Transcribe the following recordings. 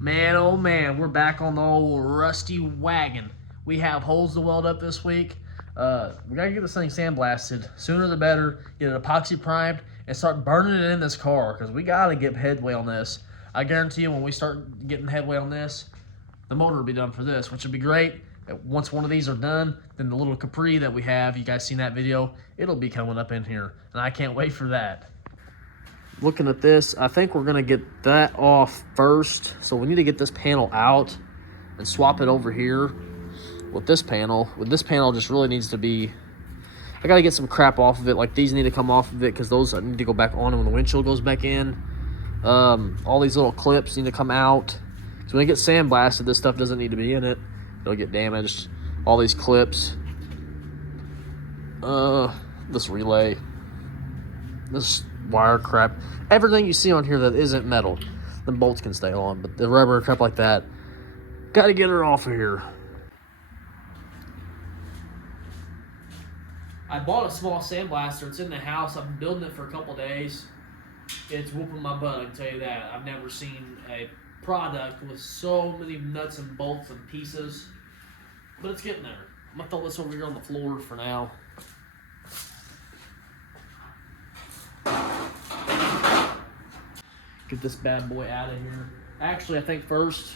Man, oh man, we're back on the old rusty wagon. We have holes to weld up this week. We gotta get this thing sandblasted. Sooner the better. Get it epoxy primed and start burning it in this car because we gotta get headway on this. I guarantee you when we start getting headway on this, the motor will be done for this, which would be great. Once one of these are done, then the little Capri that we have, you guys seen that video, it'll be coming up in here. And I can't wait for that. Looking at this, I think we're gonna get that off first. So we need to get this panel out and swap it over here with this panel. This panel just really needs to be, I gotta get some crap off of it. Like these need to come off of it because those need to go back on when the windshield goes back in. All these little clips need to come out. So when it gets sandblasted, this stuff doesn't need to be in it. It'll get damaged. All these clips. This relay. This wire crap, everything you see on here that isn't metal, the bolts can stay on, but the rubber crap like that, gotta get her off of here. I bought a small sandblaster. It's in the house. I've been building it for a couple days. It's whooping my butt, I can tell you that. I've never seen a product with so many nuts and bolts and pieces, but it's getting there. I'm gonna throw this over here on the floor for now. Get this bad boy out of here. Actually, I think first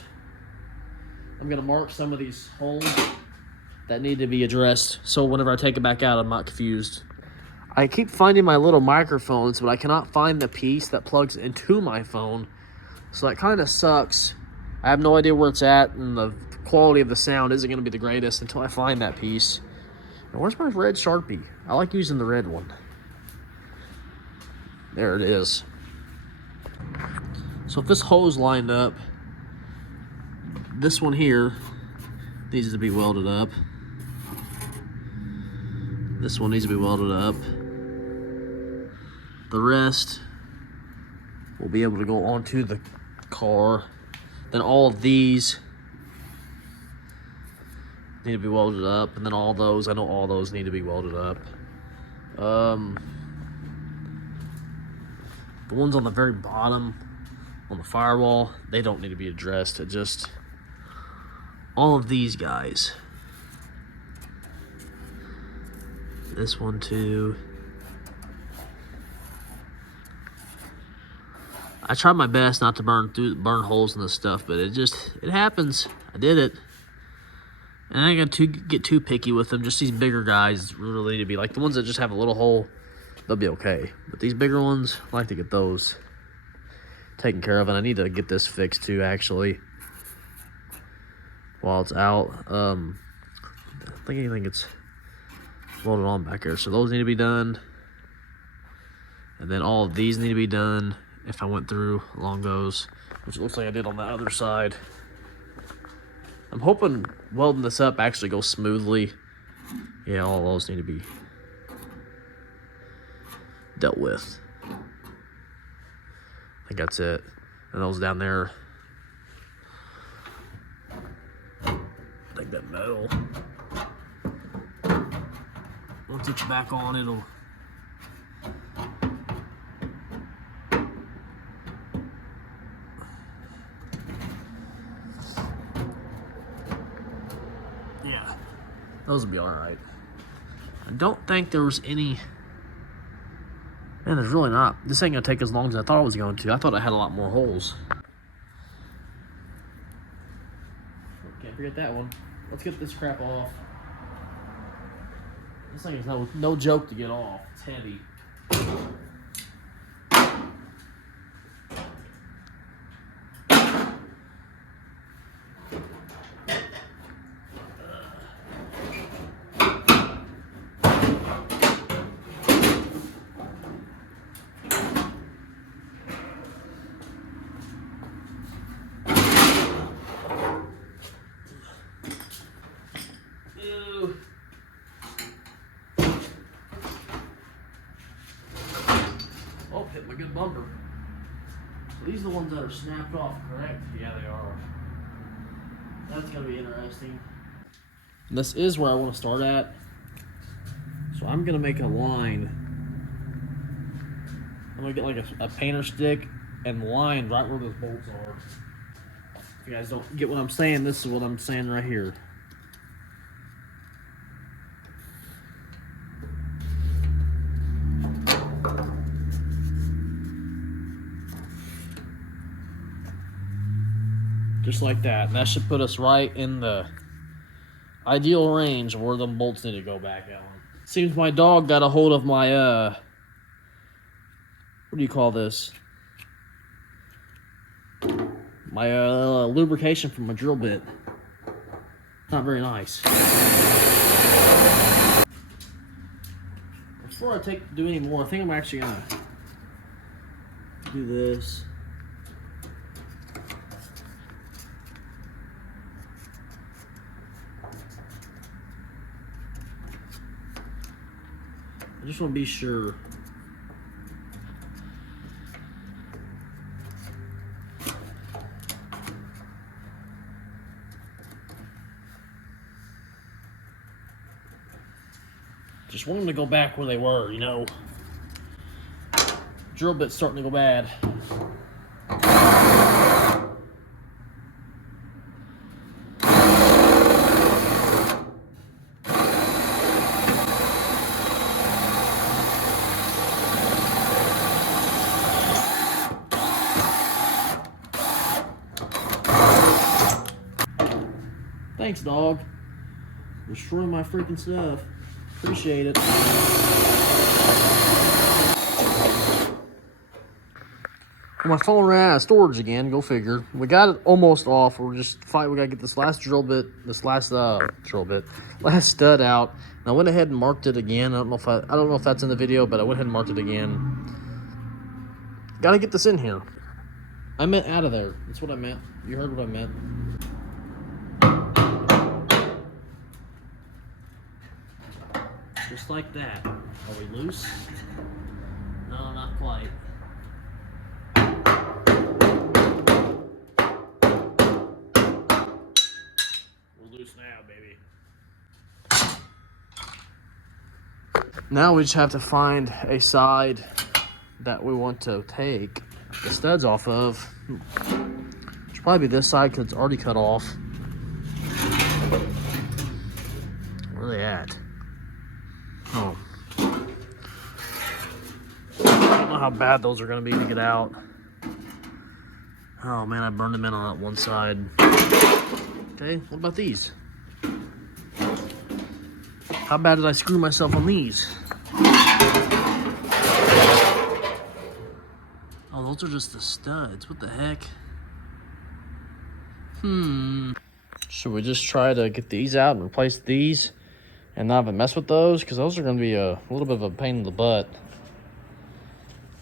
I'm gonna mark some of these holes that need to be addressed, so whenever I take it back out, I'm not confused. I keep finding my little microphones, but I cannot find the piece that plugs into my phone, so that kind of sucks. I have no idea where it's at, and the quality of the sound isn't gonna be the greatest until I find that piece. Now, where's my red Sharpie? I like using the red one. There it is. So if this hose lined up, this one here needs to be welded up. This one needs to be welded up. The rest will be able to go onto the car. Then all of these need to be welded up, and then all those, I know all those need to be welded up. The ones on the very bottom on the firewall, they don't need to be addressed. It just, all of these guys. This one too. I tried my best not to burn holes in this stuff, but it happens. I did it. And I got to get too picky with them. Just these bigger guys really need to be, like the ones that just have a little hole, they'll be okay. But these bigger ones, I like to get those taken care of, and I need to get this fixed too, actually, while it's out. I think anything gets welded on back here, so those need to be done, and then all of these need to be done if I went through along those, which it looks like I did on the other side. I'm hoping welding this up actually goes smoothly. Yeah, all those need to be dealt with. I think that's it. And those down there, I think that metal, once it's back on, it'll, yeah, those will be all right. I don't think there was any. Man, there's really not. This ain't gonna take as long as I thought it was going to. I thought I had a lot more holes. Can't forget that one. Let's get this crap off. This thing is no joke to get off. It's heavy. Oh, hit my good bumper. So these are the ones that are snapped off, correct? Yeah, they are. That's gonna be interesting. This is where I want to start at. So I'm gonna make a line. I'm gonna get like a painter stick and line right where those bolts are. If you guys don't get what I'm saying, this is what I'm saying right here. Just like that. And that should put us right in the ideal range where the bolts need to go back on. Seems my dog got a hold of my, what do you call this? My lubrication from my drill bit. Not very nice. Before I do any more, I think I'm actually gonna do this. I just want to be sure. Just want them to go back where they were, you know. Drill bit's starting to go bad. Thanks, dog. Destroying my freaking stuff. Appreciate it. My phone ran out of storage again. Go figure. We got it almost off. We're just fighting. We gotta get this last last stud out. And I went ahead and marked it again. I don't know if that's in the video, but I went ahead and marked it again. Gotta get this in here. I meant out of there. That's what I meant. You heard what I meant. Just like that. Are we loose? No, not quite. We're loose now, baby. Now we just have to find a side that we want to take the studs off of. Should probably be this side because it's already cut off. Where are they at? Oh. I don't know how bad those are going to be to get out. Oh man, I burned them in on that one side. Okay, what about these? How bad did I screw myself on these? Oh, those are just the studs. What the heck? Should we just try to get these out and replace these? And not even mess with those, because those are going to be a little bit of a pain in the butt.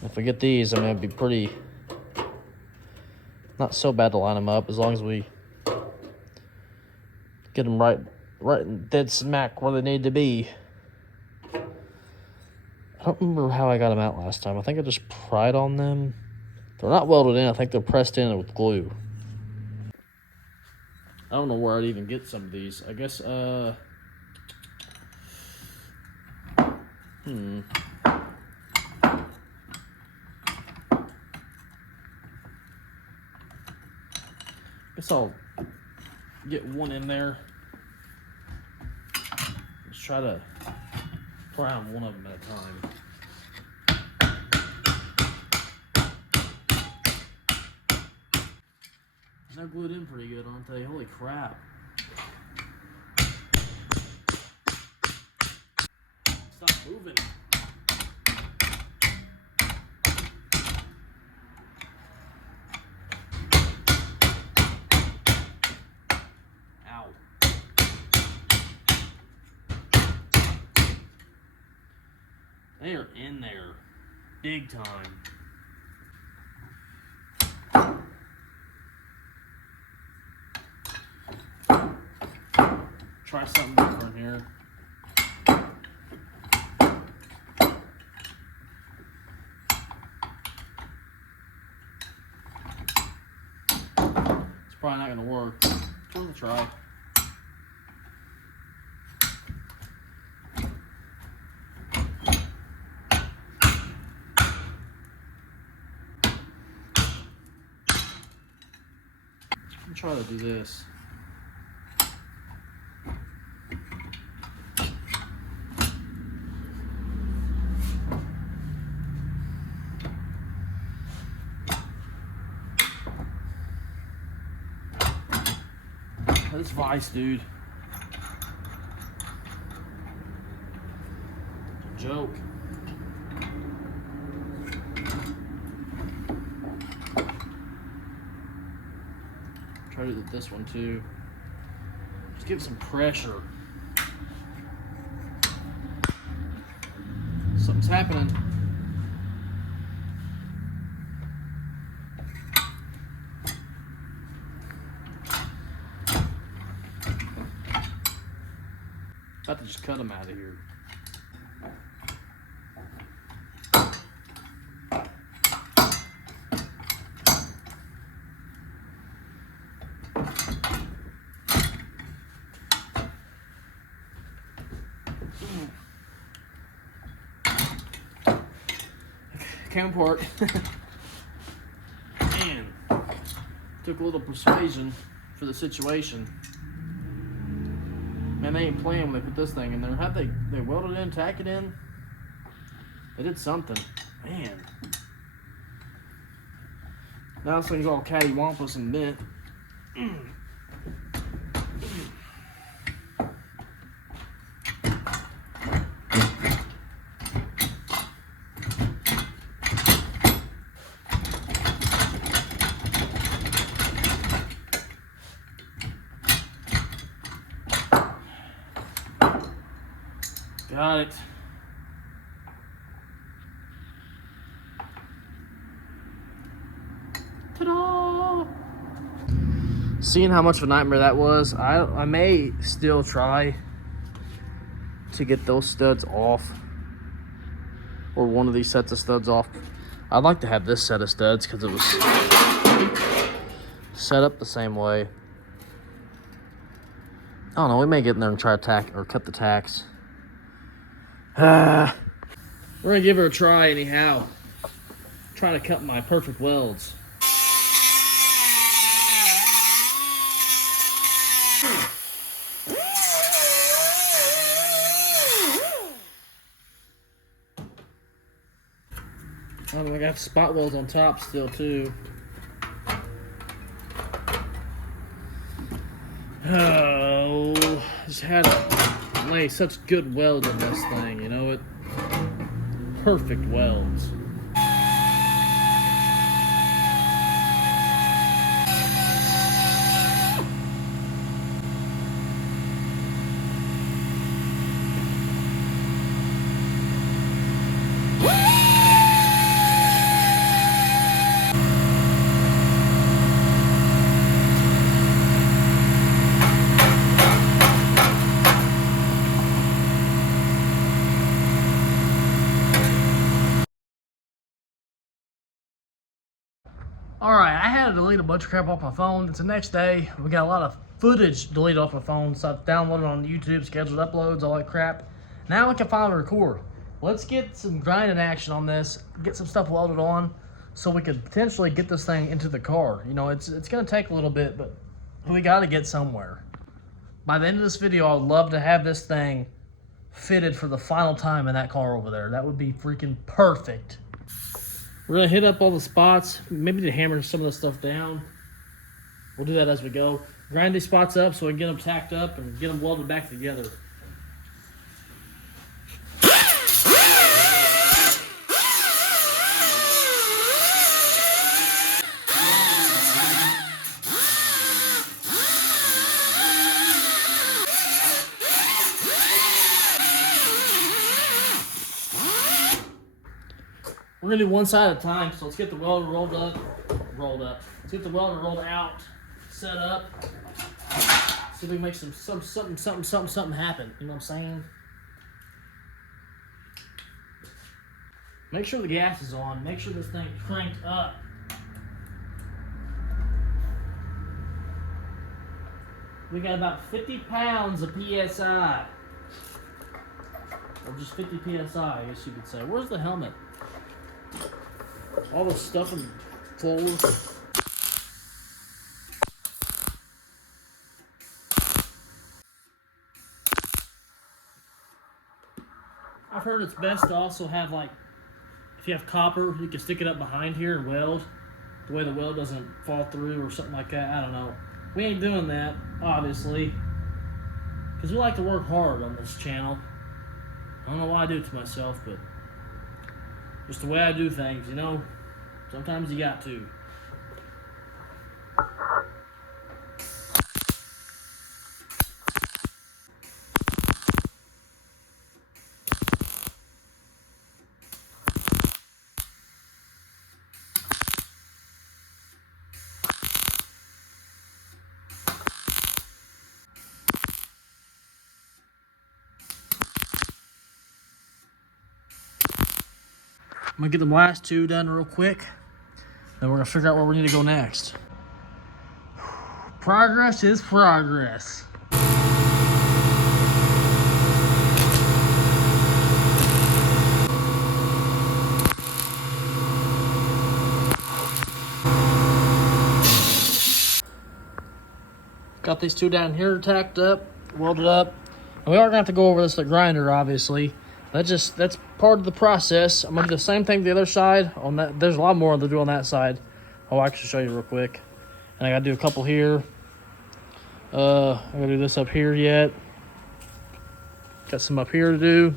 If we get these, I mean, it'd be pretty, not so bad to line them up, as long as we get them right dead smack where they need to be. I don't remember how I got them out last time. I think I just pried on them. They're not welded in. I think they're pressed in with glue. I don't know where I'd even get some of these. I guess, Guess I'll get one in there. Let's try to pry on one of them at a time. They're glued in pretty good, aren't they? Holy crap. Stop moving. Ow. They are in there. Big time. Try something different here. It's probably not gonna work. It's worth a try. me try to do this. This vise, dude. Joke. Try to do this one too. Just give it some pressure. Something's happening. About to just cut them out of here. Came apart. Man, took a little persuasion for the situation. Man, they ain't playing when they put this thing in there. How'd they welded it in, tack it in? They did something. Man. Now this thing's all cattywampus and bent. Got it. Ta-da! Seeing how much of a nightmare that was, I may still try to get those studs off, or one of these sets of studs off. I'd like to have this set of studs because it was set up the same way. I don't know, we may get in there and try to tack or cut the tacks. We're gonna give her a try anyhow. Try to cut my perfect welds. Oh, I got spot welds on top still too. Oh, just had to lay such good welds on this thing, you know it. Perfect welds. Alright, I had to delete a bunch of crap off my phone. It's the next day. We got a lot of footage deleted off my phone, so I've downloaded on YouTube, scheduled uploads, all that crap. Now I can finally record. Let's get some grinding action on this, get some stuff welded on, so we could potentially get this thing into the car. You know, it's going to take a little bit, but we got to get somewhere. By the end of this video, I would love to have this thing fitted for the final time in that car over there. That would be freaking perfect. We're going to hit up all the spots, maybe to hammer some of this stuff down. We'll do that as we go. Grind these spots up so we can get them tacked up and get them welded back together. We're gonna do one side at a time, so let's get the welder rolled up. Let's get the welder rolled out, set up. See if we can make something happen. You know what I'm saying? Make sure the gas is on. Make sure this thing is cranked up. We got about 50 pounds of PSI. Or just 50 PSI, I guess you could say. Where's the helmet? All this stuff in the floor. I've heard it's best to also have, like, if you have copper, you can stick it up behind here and weld. The way the weld doesn't fall through or something like that. I don't know. We ain't doing that, obviously, because we like to work hard on this channel. I don't know why I do it to myself, but just the way I do things, you know? Sometimes you got to. I'm gonna get the last two done real quick. Then we're gonna figure out where we need to go next. Progress is progress. Got these two down here tacked up, welded up. And we are gonna have to go over this with the grinder, obviously. That's part of the process. I'm gonna do the same thing the other side. On that, there's a lot more to do on that side. I'll actually show you real quick. And I gotta do a couple here. I gotta do this up here yet. Got some up here to do.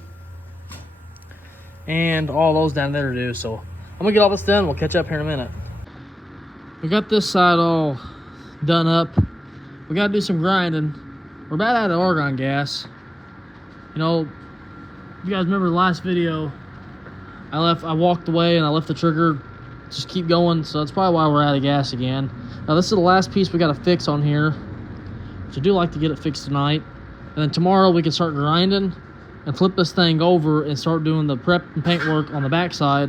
And all those down there to do. So I'm gonna get all this done. We'll catch up here in a minute. We got this side all done up. We gotta do some grinding. We're about out of argon gas. You know, you guys remember the last video, I walked away and I left the trigger just keep going, so that's probably why we're out of gas again. Now this is the last piece we got to fix on here, which I do like to get it fixed tonight. And then tomorrow we can start grinding and flip this thing over and start doing the prep and paint work on the back side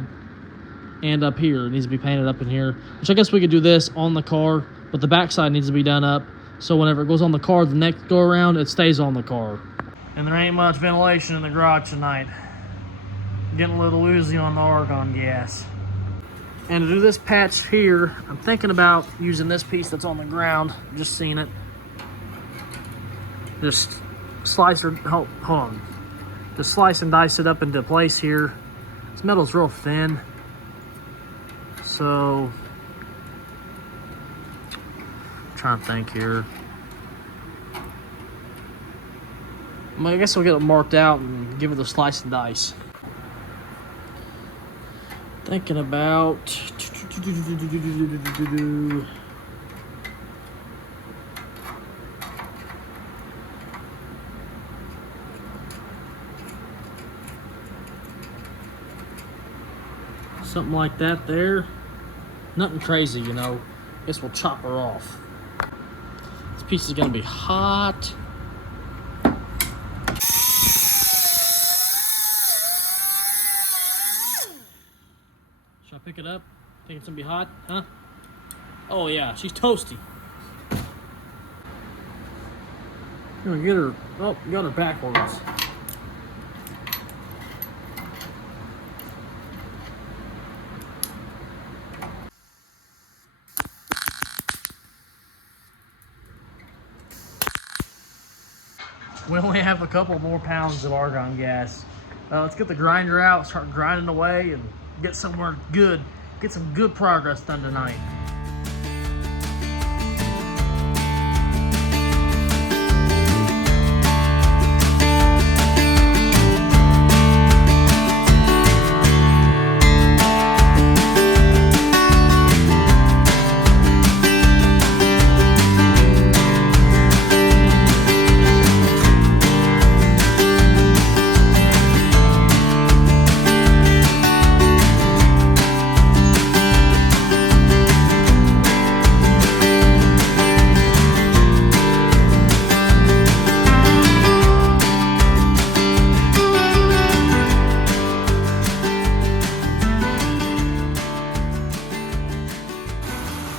and up here. It needs to be painted up in here, which I guess we could do this on the car, but the back side needs to be done up, so whenever it goes on the car the next go around, it stays on the car. And there ain't much ventilation in the garage tonight. Getting a little woozy on the argon gas. And to do this patch here, I'm thinking about using this piece that's on the ground. Just seen it. Just slice or hold on. Just slice and dice it up into place here. This metal's real thin. So I'm trying to think here. I guess we'll get it marked out and give it a slice and dice. Thinking about something like that there. Nothing crazy, you know. Guess we'll chop her off. This piece is gonna be hot. Should I pick it up? Think it's gonna be hot, huh? Oh yeah, she's toasty. You're gonna get her, oh, you got her backwards. We only have a couple more pounds of argon gas. Let's get the grinder out, start grinding away, and get somewhere good. Get some good progress done tonight.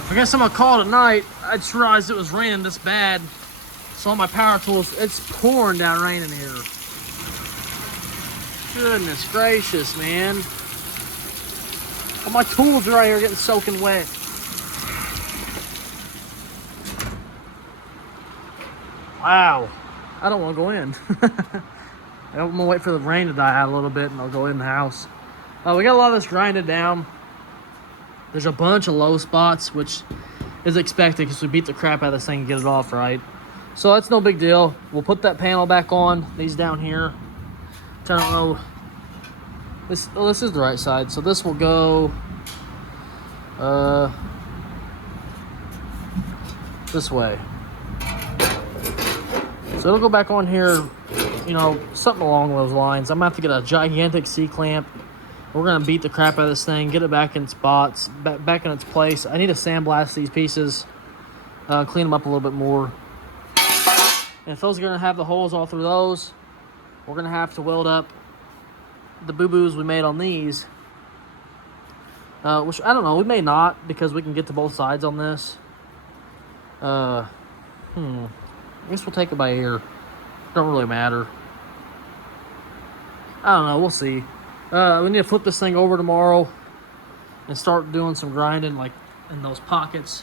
I guess I'm gonna call it a night. I just realized it was raining this bad. So all my power tools, it's pouring down rain in here. Goodness gracious, man. All my tools are right here getting soaking wet. Wow. I don't want to go in. I'm gonna wait for the rain to die out a little bit and I'll go in the house. We got a lot of this grinded down. There's a bunch of low spots, which is expected because we beat the crap out of this thing and get it off right. So that's no big deal. We'll put that panel back on. These down here. I don't know. This is the right side. So this will go this way. So it'll go back on here, you know, something along those lines. I'm gonna have to get a gigantic C-clamp. We're gonna beat the crap out of this thing, get it back in spots, back in its place. I need to sandblast these pieces, clean them up a little bit more. And if those are gonna have the holes all through those, we're gonna have to weld up the boo-boos we made on these. Which I don't know, we may not, because we can get to both sides on this. I guess we'll take it by ear. Don't really matter. I don't know, we'll see. We need to flip this thing over tomorrow and start doing some grinding, like in those pockets.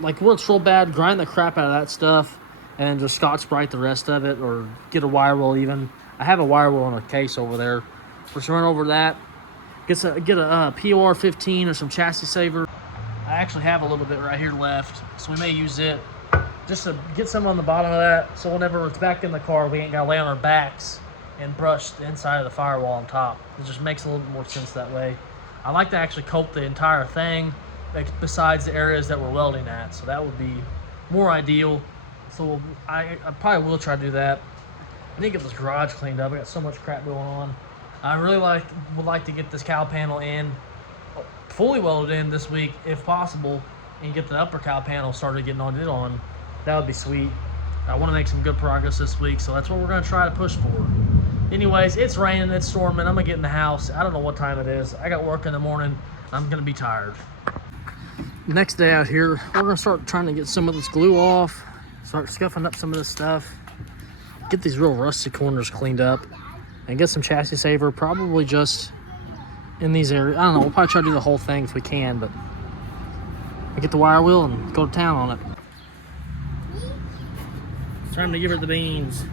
Like where it's real bad, grind the crap out of that stuff and just Scotch-Brite the rest of it, or get a wire wheel even. I have a wire wheel in a case over there. Let's run over that. Get a POR 15 or some chassis saver. I actually have a little bit right here left, so we may use it just to get some on the bottom of that, so whenever it's back in the car, we ain't gotta lay on our backs and brush the inside of the firewall on top. It just makes a little bit more sense that way. I like to actually coat the entire thing, like, besides the areas that we're welding at, so that would be more ideal. So I probably will try to do that. I need to get this garage cleaned up. I got so much crap going on. I really would like to get this cowl panel in, fully welded in this week if possible, and get the upper cowl panel started getting it on. That would be sweet. I want to make some good progress this week, so that's what we're going to try to push for. Anyways, it's raining, it's storming. I'm going to get in the house. I don't know what time it is. I got work in the morning. I'm going to be tired. Next day out here, we're going to start trying to get some of this glue off, start scuffing up some of this stuff, get these real rusty corners cleaned up, and get some chassis saver, probably just in these areas. I don't know, we'll probably try to do the whole thing if we can, but we'll get the wire wheel and go to town on it. It's time to give her the beans.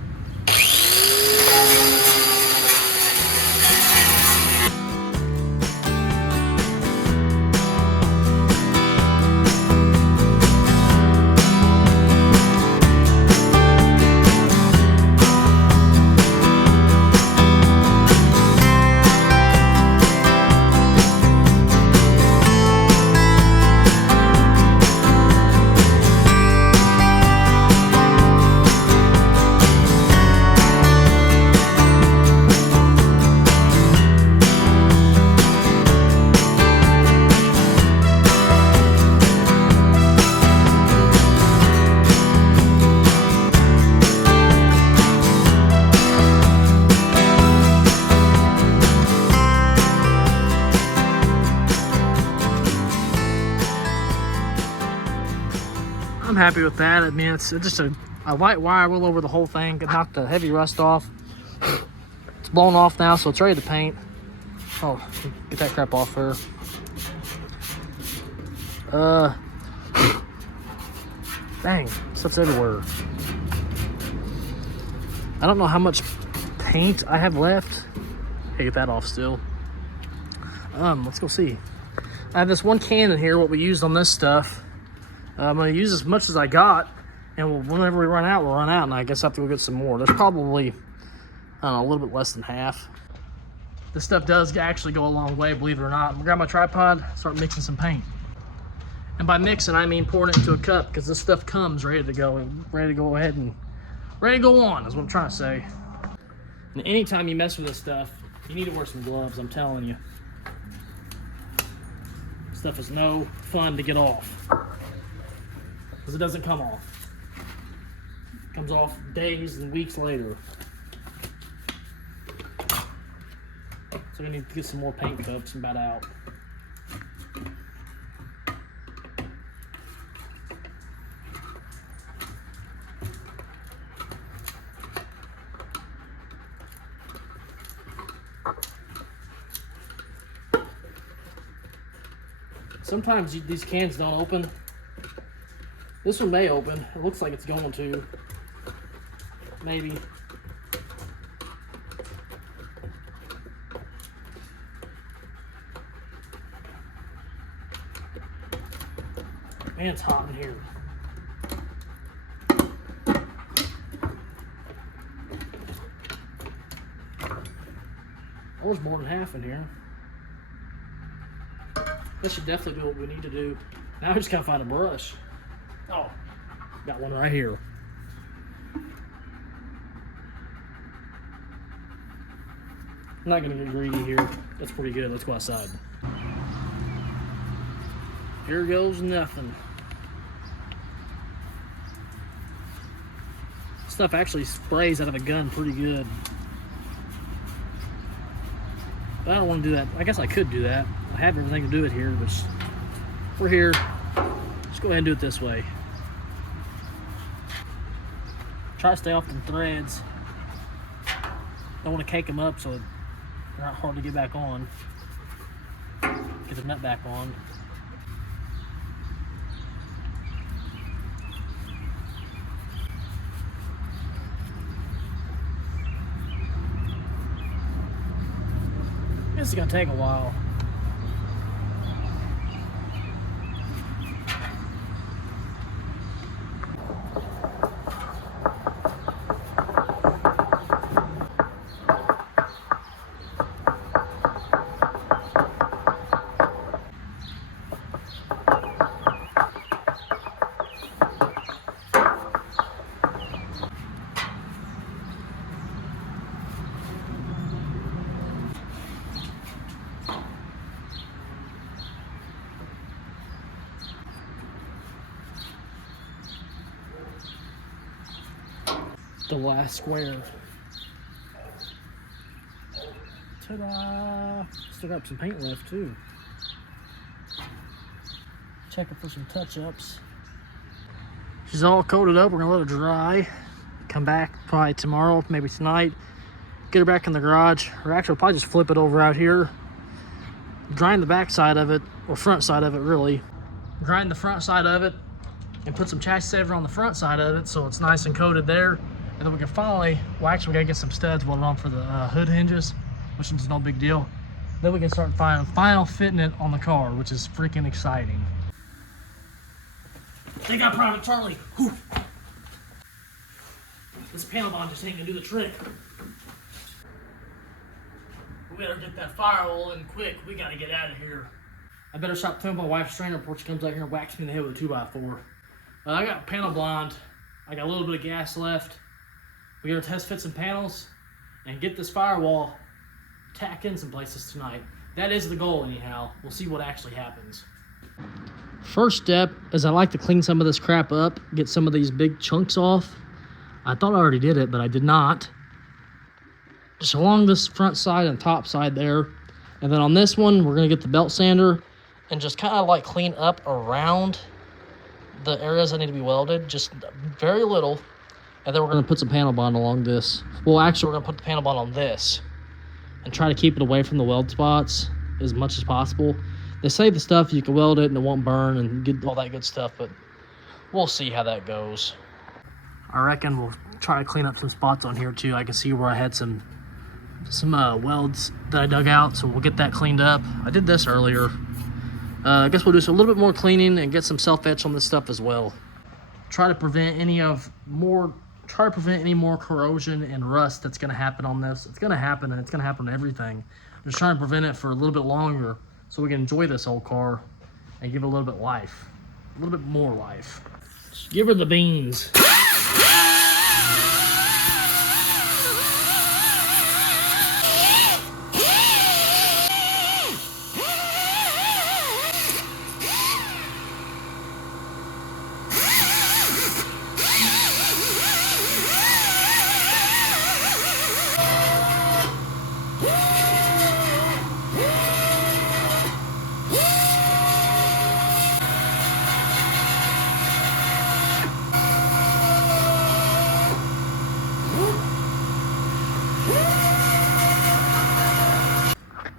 I'm happy with that. I mean, it's just a light wire wheel over the whole thing. It knocked the heavy rust off. It's blown off now, so it's ready to paint. Oh, get that crap off there. Dang, stuff's everywhere. I don't know how much paint I have left. Hey, get that off still. Let's go see. I have this one can in here, what we used on this stuff. I'm going to use as much as I got, and whenever we run out, we'll run out, and I guess I have to go get some more. There's probably, I don't know, a little bit less than half. This stuff does actually go a long way, believe it or not. I'm going to grab my tripod, start mixing some paint. And by mixing, I mean pouring it into a cup, because this stuff comes ready to go, and ready to go ahead and ready to go on, is what I'm trying to say. And anytime you mess with this stuff, you need to wear some gloves, I'm telling you. This stuff is no fun to get off, because it doesn't come off. It comes off days and weeks later. So I need to get some more paint cups and about out. Sometimes these cans don't open. This one may open. It looks like it's going to. Maybe. And it's hot in here. There's more than half in here. This should definitely do what we need to do. Now we just gotta find a brush. Oh, got one right here. I'm not gonna get greedy here. That's pretty good. Let's go outside. Here goes nothing. Stuff actually sprays out of a gun pretty good. But I don't want to do that. I guess I could do that. I have everything to do it here, but we're here. Let's go ahead and do it this way. Try to stay off the threads. Don't want to cake them up so they're not hard to get back on. Get the nut back on. This is gonna take a while. The last square. Ta-da! Still got some paint left too. Checking for some touch-ups. She's all coated up. We're gonna let her dry. Come back probably tomorrow, maybe tonight. Get her back in the garage. Or actually, we'll probably just flip it over out here. Grind the back side of it, or front side of it really. Grind the front side of it and put some chassis saver on the front side of it so it's nice and coated there. And then we can finally, well actually we gotta get some studs welded on for the hood hinges, which is no big deal. Then we can start final fitting it on the car, which is freaking exciting. They got Private Charlie. Whew. This panel bond just ain't gonna do the trick. We better get that firewall in quick. We gotta get out of here. I better stop filming my wife's trainer before she comes out here and whacks me in the head with a 2x4. I got panel blind. I got a little bit of gas left. We gotta test fit some panels and get this firewall tack in some places tonight. That is the goal anyhow. We'll see what actually happens. First step is I like to clean some of this crap up, get some of these big chunks off. I thought I already did it, but I did not. Just along this front side and top side there. And then on this one, we're gonna get the belt sander and just kind of like clean up around the areas that need to be welded, just very little. And then we're gonna put some panel bond along this. Well, actually, we're gonna put the panel bond on this and try to keep it away from the weld spots as much as possible. They say the stuff, you can weld it and it won't burn and get all that good stuff, but we'll see how that goes. I reckon we'll try to clean up some spots on here too. I can see where I had some welds that I dug out, so we'll get that cleaned up. I did this earlier. I guess we'll do a little bit more cleaning and get some self-etch on this stuff as well. Try to prevent any more corrosion and rust that's gonna happen on this. It's gonna happen, and it's gonna happen to everything. I'm just trying to prevent it for a little bit longer so we can enjoy this old car and give it a little bit life, a little bit more life. Just give her the beans.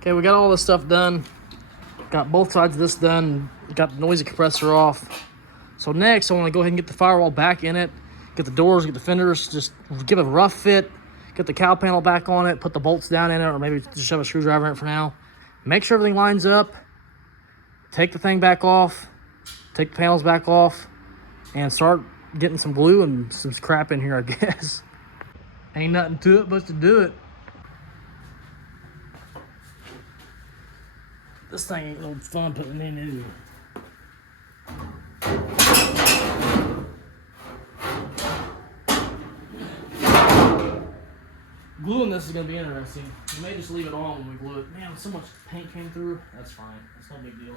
Okay, we got all this stuff done. Got both sides of this done. Got the noisy compressor off. So next, I want to go ahead and get the firewall back in it. Get the doors, get the fenders, just give it a rough fit. Get the cowl panel back on it. Put the bolts down in it, or maybe just shove a screwdriver in it for now. Make sure everything lines up. Take the thing back off. take the panels back off, and start getting some glue and some crap in here, I guess. Ain't nothing to it but to do it. This thing ain't no fun putting in either. Gluing this is going to be interesting. We may just leave it on when we glue it. Man, so much paint came through. That's fine. That's no big deal.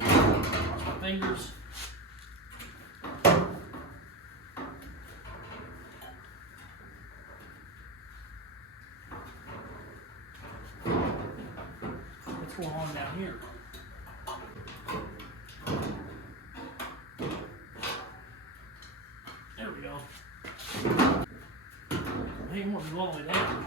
Watch my fingers. What's going on down here? There we go. I ain't want to go all the way down.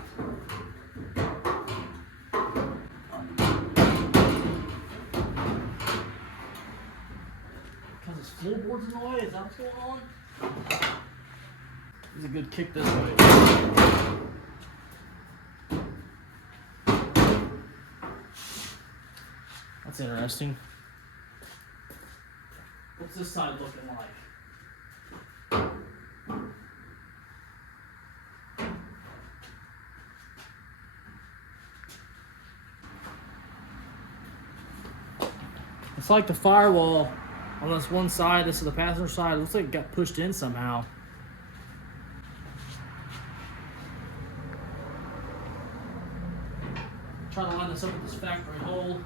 Because this floorboard's in the way? Is that what's going on? This is a good kick this way. That's interesting. What's this side looking like? It's like the firewall on this one side, this is the passenger side, it looks like it got pushed in somehow. Try to line this up with this factory hole.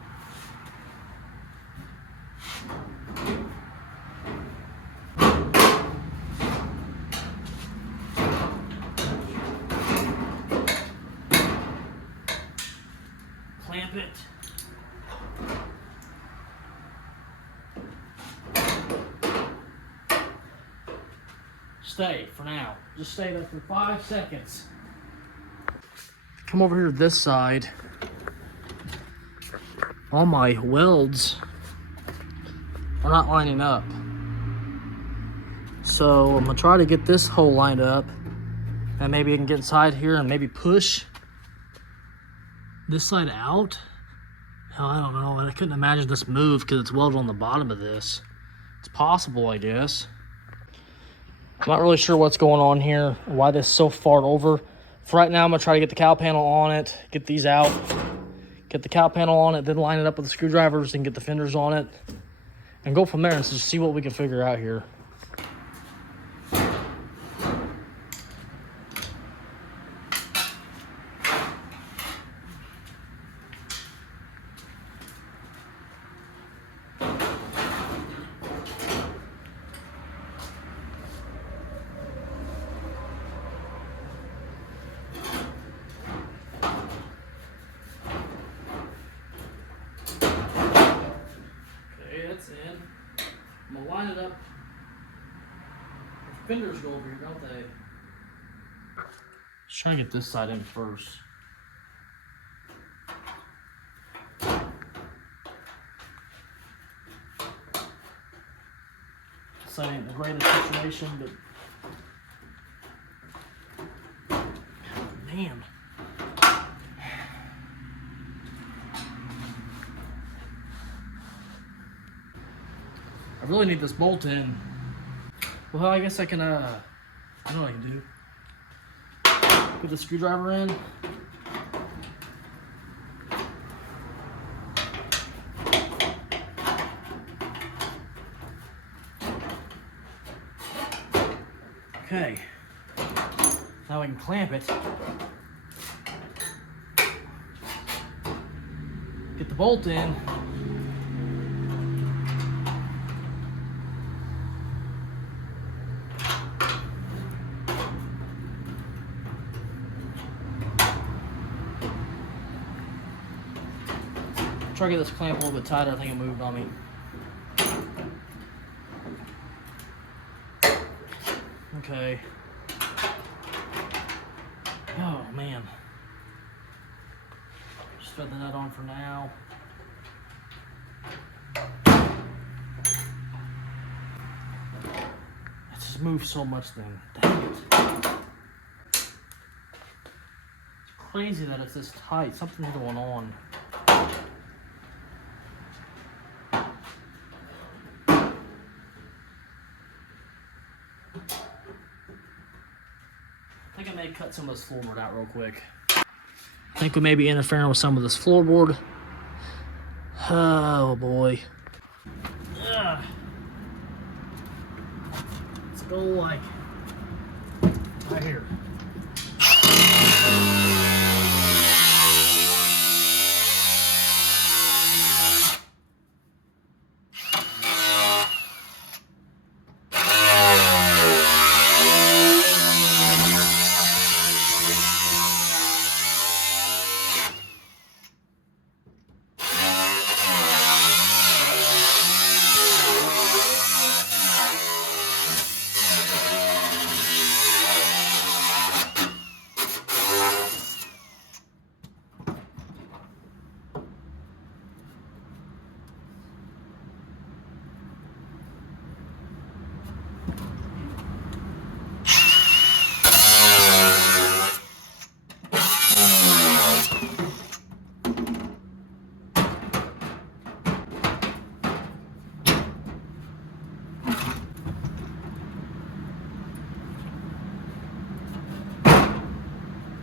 Clamp it. Stay for now. Just stay there for 5 seconds. Come over here to this side. All my welds are not lining up. So I'm gonna try to get this hole lined up, and maybe I can get inside here and maybe push this side out. Hell, I don't know. I couldn't imagine this move because it's welded on the bottom of this. It's possible, I guess. I'm not really sure what's going on here, why this is so far over. For right now, I'm gonna try to get the cowl panel on it, get these out, get the cowl panel on it, then line it up with the screwdrivers and get the fenders on it, and go from there and just see what we can figure out here. In. I'm gonna line it up. The fenders go over here, don't they? Let's try to get this side in first. This side ain't the greatest situation, but man. I really need this bolt in. Well, I guess I can, I know what I can do. Put the screwdriver in. Okay. Now I can clamp it. Get the bolt in. Try to get this clamp a little bit tighter. I think it moved on me. Okay. Oh man. Just thread the nut on for now. It just moves so much then. Dang it. It's crazy that it's this tight. Something's going on. I think I may cut some of this floorboard out real quick. I think we may be interfering with some of this floorboard. Oh boy. Ugh. Let's go like right here.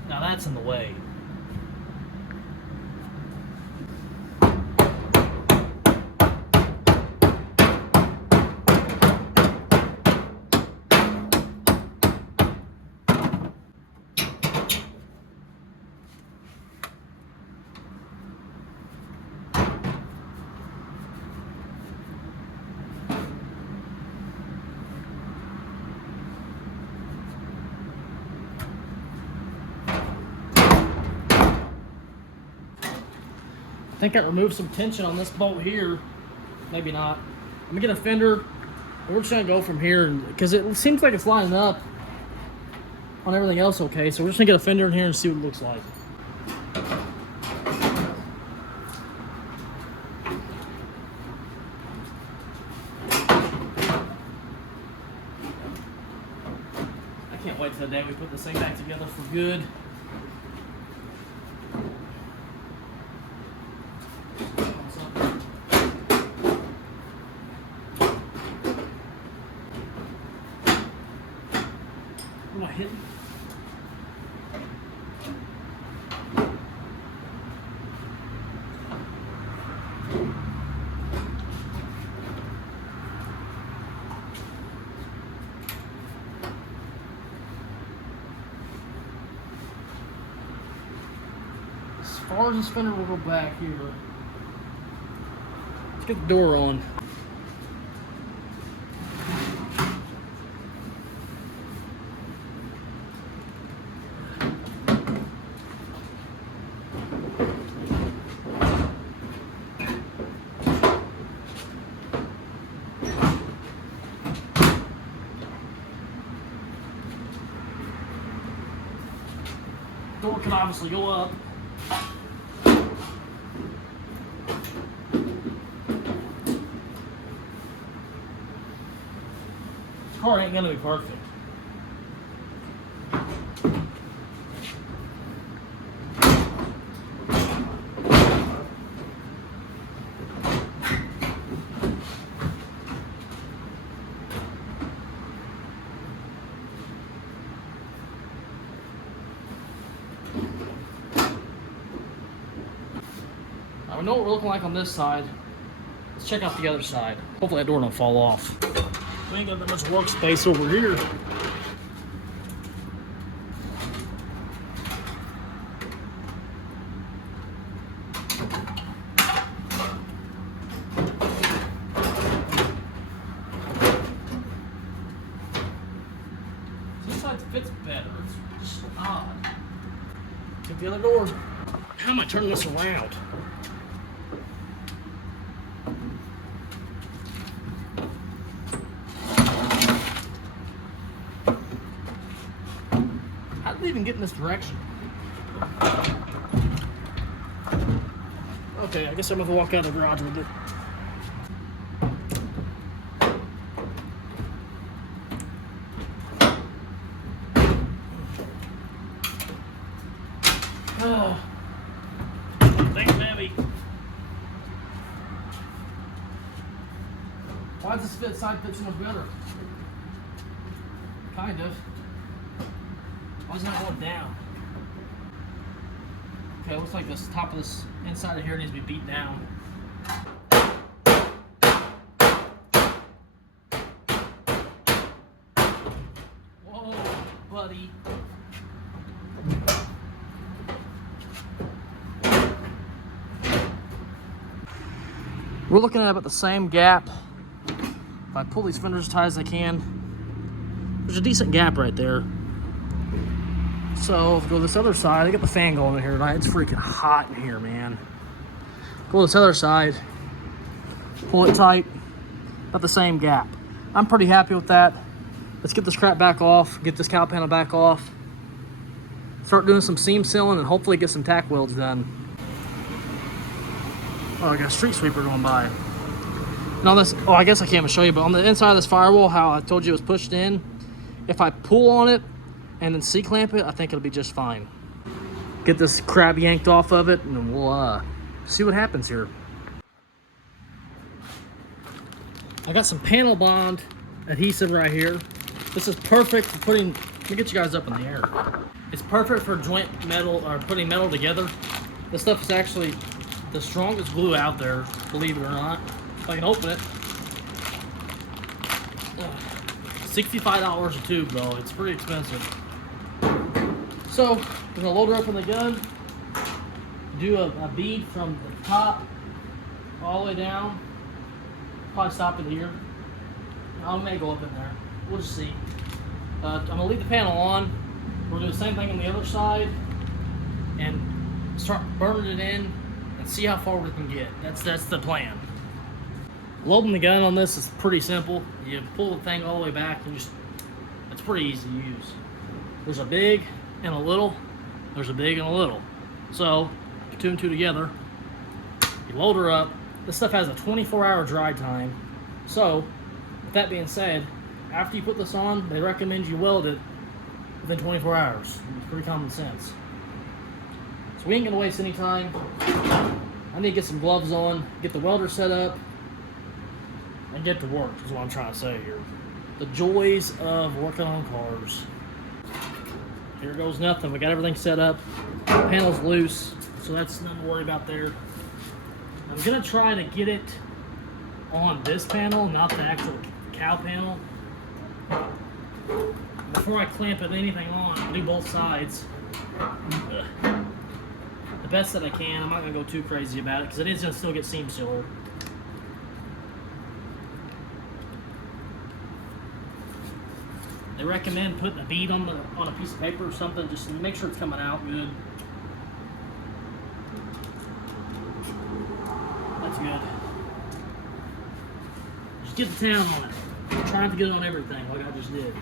Now that's in the way. I think I removed some tension on this bolt here. Maybe not. I'm gonna get a fender. We're just gonna go from here because it seems like it's lining up on everything else okay. So we're just gonna get a fender in here and see what it looks like. I can't wait till the day we put this thing back together for good. Am I hitting? As far as this fender will go back here. Let's get the door on. Door can obviously go up. This car ain't gonna be perfect. Now we know what we're looking like on this side. Let's check out the other side. Hopefully that door don't fall off. We ain't got that much workspace over here. This side fits better. It's just odd. Get the other door. How am I turning this around? How did we even get in this direction? Okay, I guess I'm gonna walk out of the garage with it. Oh, thing's heavy. Why does this side fit so much better? Kind of. Why is it not going down? Okay, it looks like this top of this inside of here needs to be beat down. Whoa, buddy. We're looking at about the same gap. If I pull these fenders as tight as I can, there's a decent gap right there. So if we go to this other side, I got the fan going in here tonight. It's freaking hot in here, man. Go to this other side, pull it tight, about the same gap. I'm pretty happy with that. Let's get this crap back off, get this cowl panel back off, start doing some seam sealing, and hopefully get some tack welds done. Oh, I got a street sweeper going by. And on this, oh, I guess I can't even show you, but on the inside of this firewall, how I told you it was pushed in, if I pull on it and then C-clamp it, I think it'll be just fine. Get this crap yanked off of it, and we'll see what happens here. I got some panel bond adhesive right here. This is perfect for putting, let me get you guys up in the air. It's perfect for joint metal, or putting metal together. This stuff is actually the strongest glue out there, believe it or not. If I can open it. $65 a tube though, it's pretty expensive. So, we're gonna load her up in the gun, do a bead from the top all the way down. Probably stop it here. I may go up in there. We'll just see. I'm gonna leave the panel on. We'll do the same thing on the other side and start burning it in and see how far we can get. That's the plan. Loading the gun on this is pretty simple. You pull the thing all the way back and it's pretty easy to use. There's a big and a little. There's a big and a little. So, two and two together. You load her up. This stuff has a 24-hour dry time. So, with that being said, after you put this on, they recommend you weld it within 24 hours. It's pretty common sense. So we ain't gonna waste any time. I need to get some gloves on, get the welder set up, and get to work, is what I'm trying to say here. The joys of working on cars. Here goes nothing. We got everything set up. The panel's loose, so that's nothing to worry about there. I'm gonna try to get it on this panel, not the actual cowl panel. Before I clamp it anything on, I'll do both sides. The best that I can. I'm not gonna go too crazy about it because it is gonna still get seam sealer. They recommend putting a bead on a piece of paper or something just to make sure it's coming out good. That's good. Just get the town on it. I'm trying to get it on everything like I just did.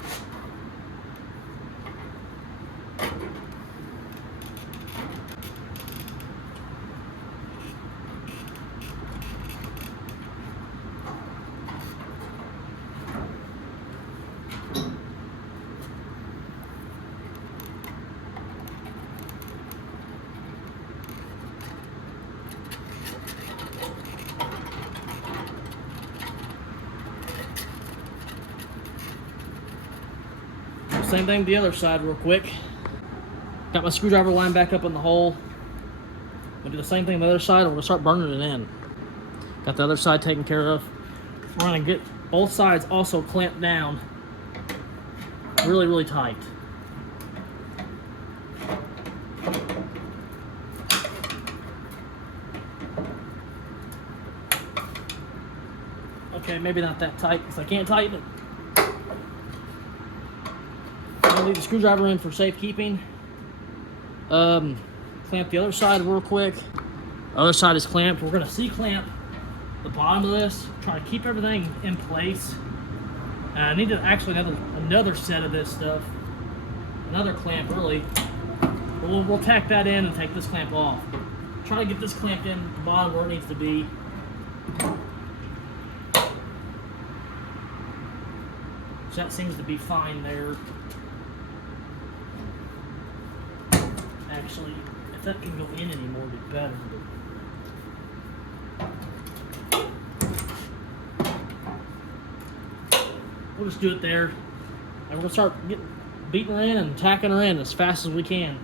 Same thing the other side real quick. Got my screwdriver lined back up in the hole. We'll do the same thing on the other side, and we're gonna start burning it in. Got the other side taken care of. We're gonna get both sides also clamped down really, really tight. Okay, maybe not that tight because I can't tighten it. I'll leave the screwdriver in for safekeeping. Clamp the other side real quick. The other side is clamped. We're gonna C-clamp the bottom of this, try to keep everything in place. I need to actually another set of this stuff, another clamp really. But we'll tack that in and take this clamp off. Try to get this clamped in the bottom where it needs to be. So that seems to be fine there. Actually, if that can go in anymore, it'd be better. We'll just do it there. And we're gonna start beating her in and tacking her in as fast as we can.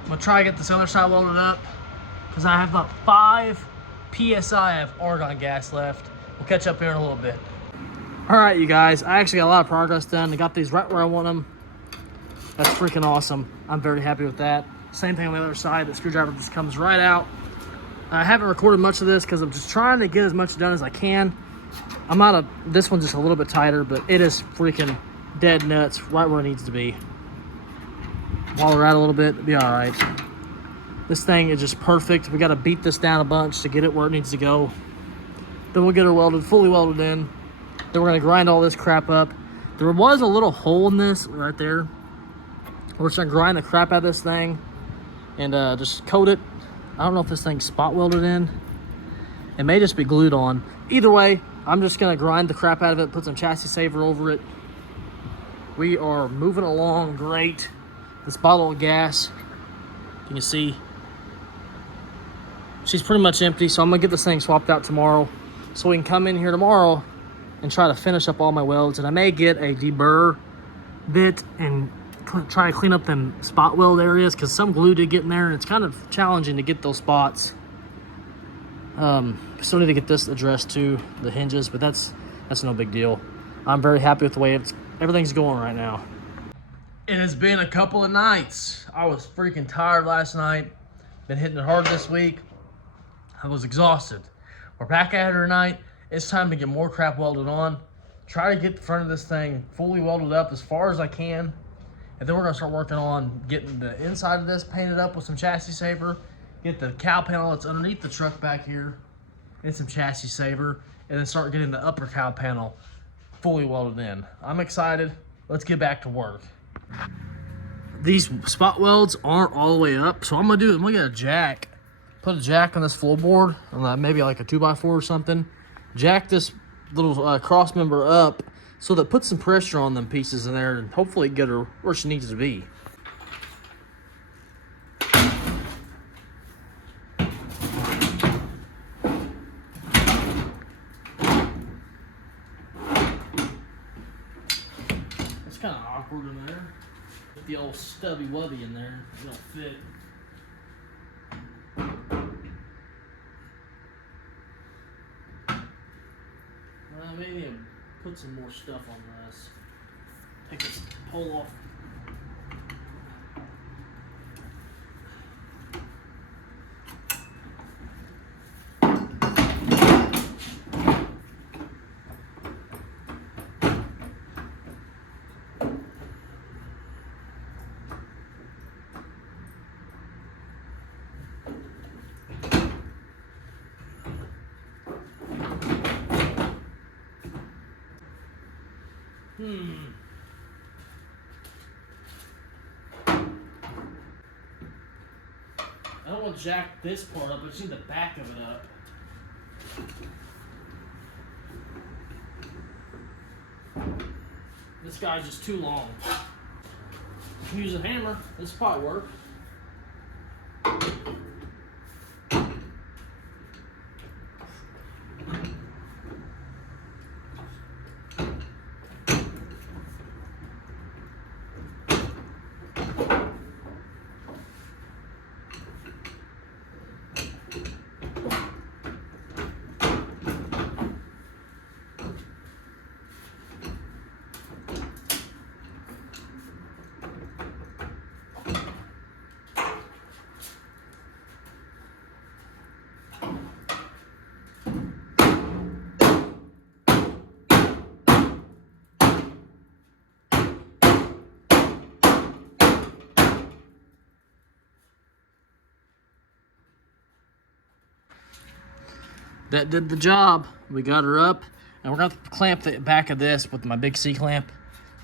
I'm gonna try to get this other side welded up because I have about 5 PSI of argon gas left. We'll catch up here in a little bit. All right, you guys, I actually got a lot of progress done. I got these right where I want them. That's freaking awesome. I'm very happy with that. Same thing on the other side. The screwdriver just comes right out. I haven't recorded much of this because I'm just trying to get as much done as I can. I'm out of, this one's just a little bit tighter, but it is freaking dead nuts right where it needs to be. While we're at a little bit, it'll be all right. This thing is just perfect. We got to beat this down a bunch to get it where it needs to go. Then we'll get her welded, fully welded in. Then we're gonna grind all this crap up. There was a little hole in this right there. We're just gonna grind the crap out of this thing and just coat it. I don't know if this thing's spot welded in. It may just be glued on. Either way, I'm just gonna grind the crap out of it, put some chassis saver over it. We are moving along great. This bottle of gas, you can see, she's pretty much empty, so I'm gonna get this thing swapped out tomorrow so we can come in here tomorrow and try to finish up all my welds. And I may get a deburr bit and try to clean up them spot weld areas because some glue did get in there and it's kind of challenging to get those spots. Still need to get this addressed too, the hinges, but that's no big deal. I'm very happy with the way everything's going right now. It has been a couple of nights. I was freaking tired last night. Been hitting it hard this week. I was exhausted. We're back at it tonight. It's time to get more crap welded on. Try to get the front of this thing fully welded up as far as I can. And then we're gonna start working on getting the inside of this painted up with some chassis saver. Get the cow panel that's underneath the truck back here and some chassis saver. And then start getting the upper cow panel fully welded in. I'm excited. Let's get back to work. These spot welds aren't all the way up, so I'm gonna get a jack, put a jack on this floorboard, maybe like a 2x4 or something. Jack this little cross member up so that puts some pressure on them pieces in there and hopefully get her where she needs to be. It's kind of awkward in there. With the old stubby wubby in there, it don't fit. I may need to put some more stuff on this. Take this pole off. I don't want to jack this part up, I just need the back of it up. This guy's just too long. I can use a hammer, this will probably work. That did the job. We got her up, and we're going to clamp the back of this with my big C-clamp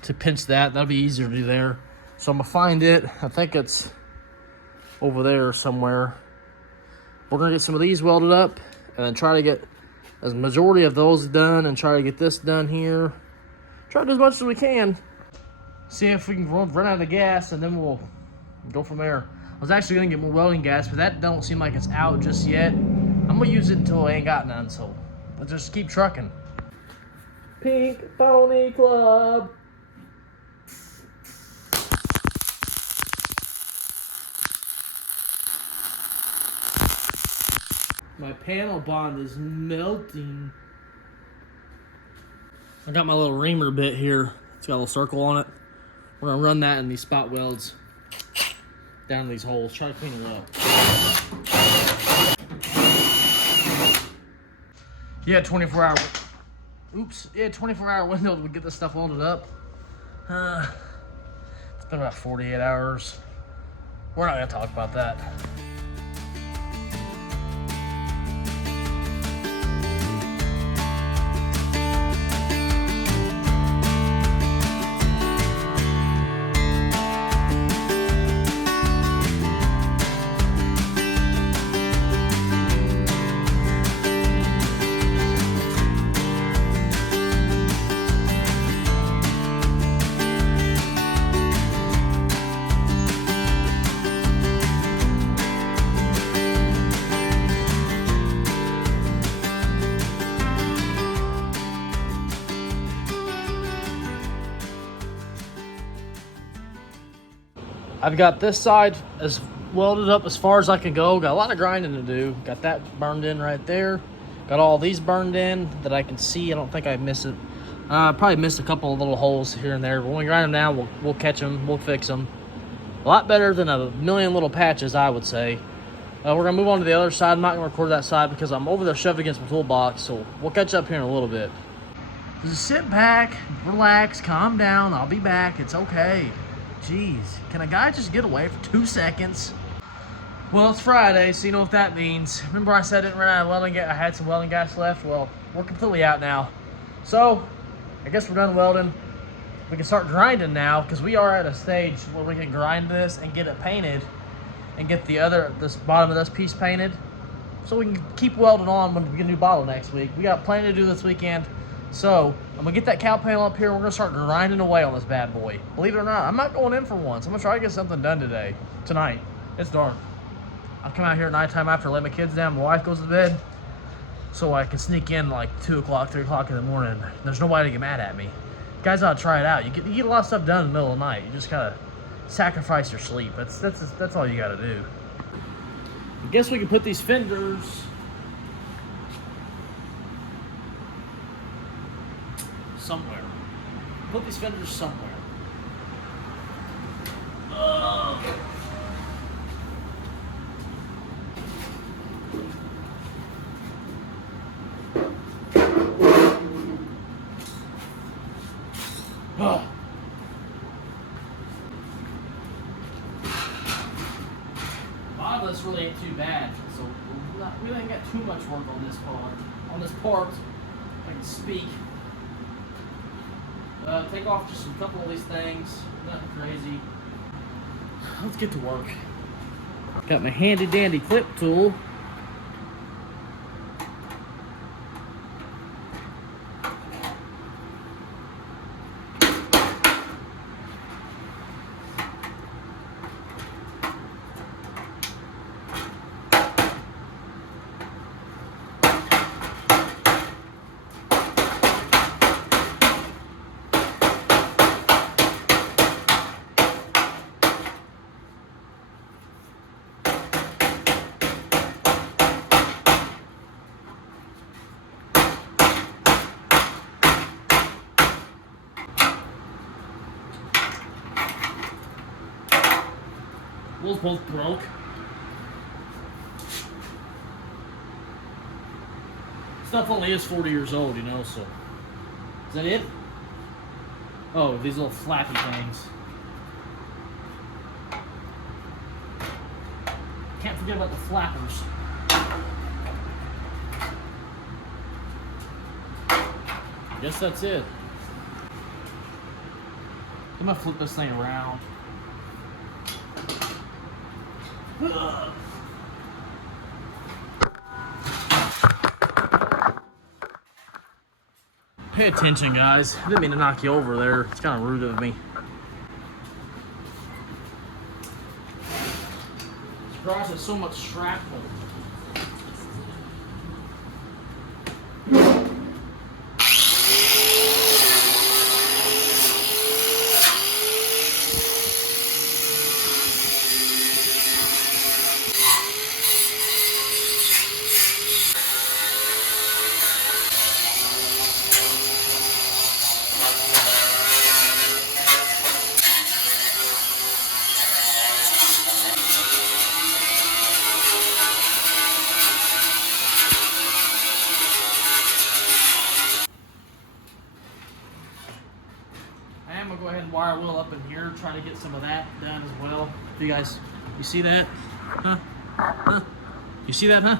to pinch that. That'll be easier to do there. So I'm going to find it. I think it's over there somewhere. We're going to get some of these welded up and then try to get a majority of those done and try to get this done here. Try to do as much as we can. See if we can run out of gas, and then we'll go from there. I was actually going to get more welding gas, but that don't seem like it's out just yet. I'm going to use it until I ain't got none, so let's just keep trucking. Pink Pony Club. My panel bond is melting. I got my little reamer bit here. It's got a little circle on it. We're gonna run that in these spot welds down these holes. Try to clean it up. Yeah, 24-hour. Oops. Yeah, 24-hour window to get this stuff welded up. It's been about 48 hours. We're not gonna talk about that. I've got this side as welded up as far as I can go. Got a lot of grinding to do. Got that burned in right there. Got all these burned in that I can see. I don't think I missed it. Probably missed a couple of little holes here and there. But when we grind them down, we'll catch them. We'll fix them. A lot better than a million little patches, I would say. We're going to move on to the other side. I'm not going to record that side because I'm over there shoved against my toolbox. So we'll catch up here in a little bit. Just sit back, relax, calm down. I'll be back. It's okay. Jeez, can a guy just get away for 2 seconds? Well, it's Friday, so you know what that means. Remember I said I didn't run out of welding gas? I had some welding gas left. Well, we're completely out now. So, I guess we're done welding. We can start grinding now, because we are at a stage where we can grind this and get it painted and get this bottom of this piece painted. So we can keep welding on when we get a new bottle next week. We got plenty to do this weekend. So, I'm going to get that cow panel up here. We're going to start grinding away on this bad boy. Believe it or not, I'm not going in for once. I'm going to try to get something done tonight. It's dark. I'll come out here at nighttime after I let my kids down. My wife goes to bed. So I can sneak in like 2 o'clock, 3 o'clock in the morning. There's nobody to get mad at me. You guys ought to try it out. You get a lot of stuff done in the middle of the night. You just got to sacrifice your sleep. That's all you got to do. I guess we can put these fenders... somewhere. Put these fenders somewhere. Oh. Oh. A lot of this really ain't too bad, so we ain't got too much work on this part. On this part, I can speak. Take off just a couple of these things, nothing crazy. Let's get to work. Got my handy dandy clip tool. Those both broke. Stuff only is 40 years old, you know, so. Is that it? Oh, these little flappy things. Can't forget about the flappers. Guess that's it. I'm gonna flip this thing around. Pay attention, guys. I didn't mean to knock you over there. It's kind of rude of me. This garage has so much shrapnel. I'm gonna go ahead and wire wheel up in here, try to get some of that done as well. You guys, you see that? Huh? Huh? You see that, huh?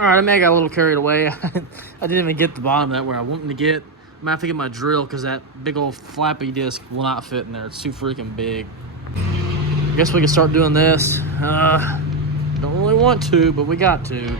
All right, I may have got a little carried away. I didn't even get the bottom of that where I wanted to get. I'm gonna have to get my drill because that big old flappy disc will not fit in there. It's too freaking big. I guess we can start doing this. Don't really want to, but we got to.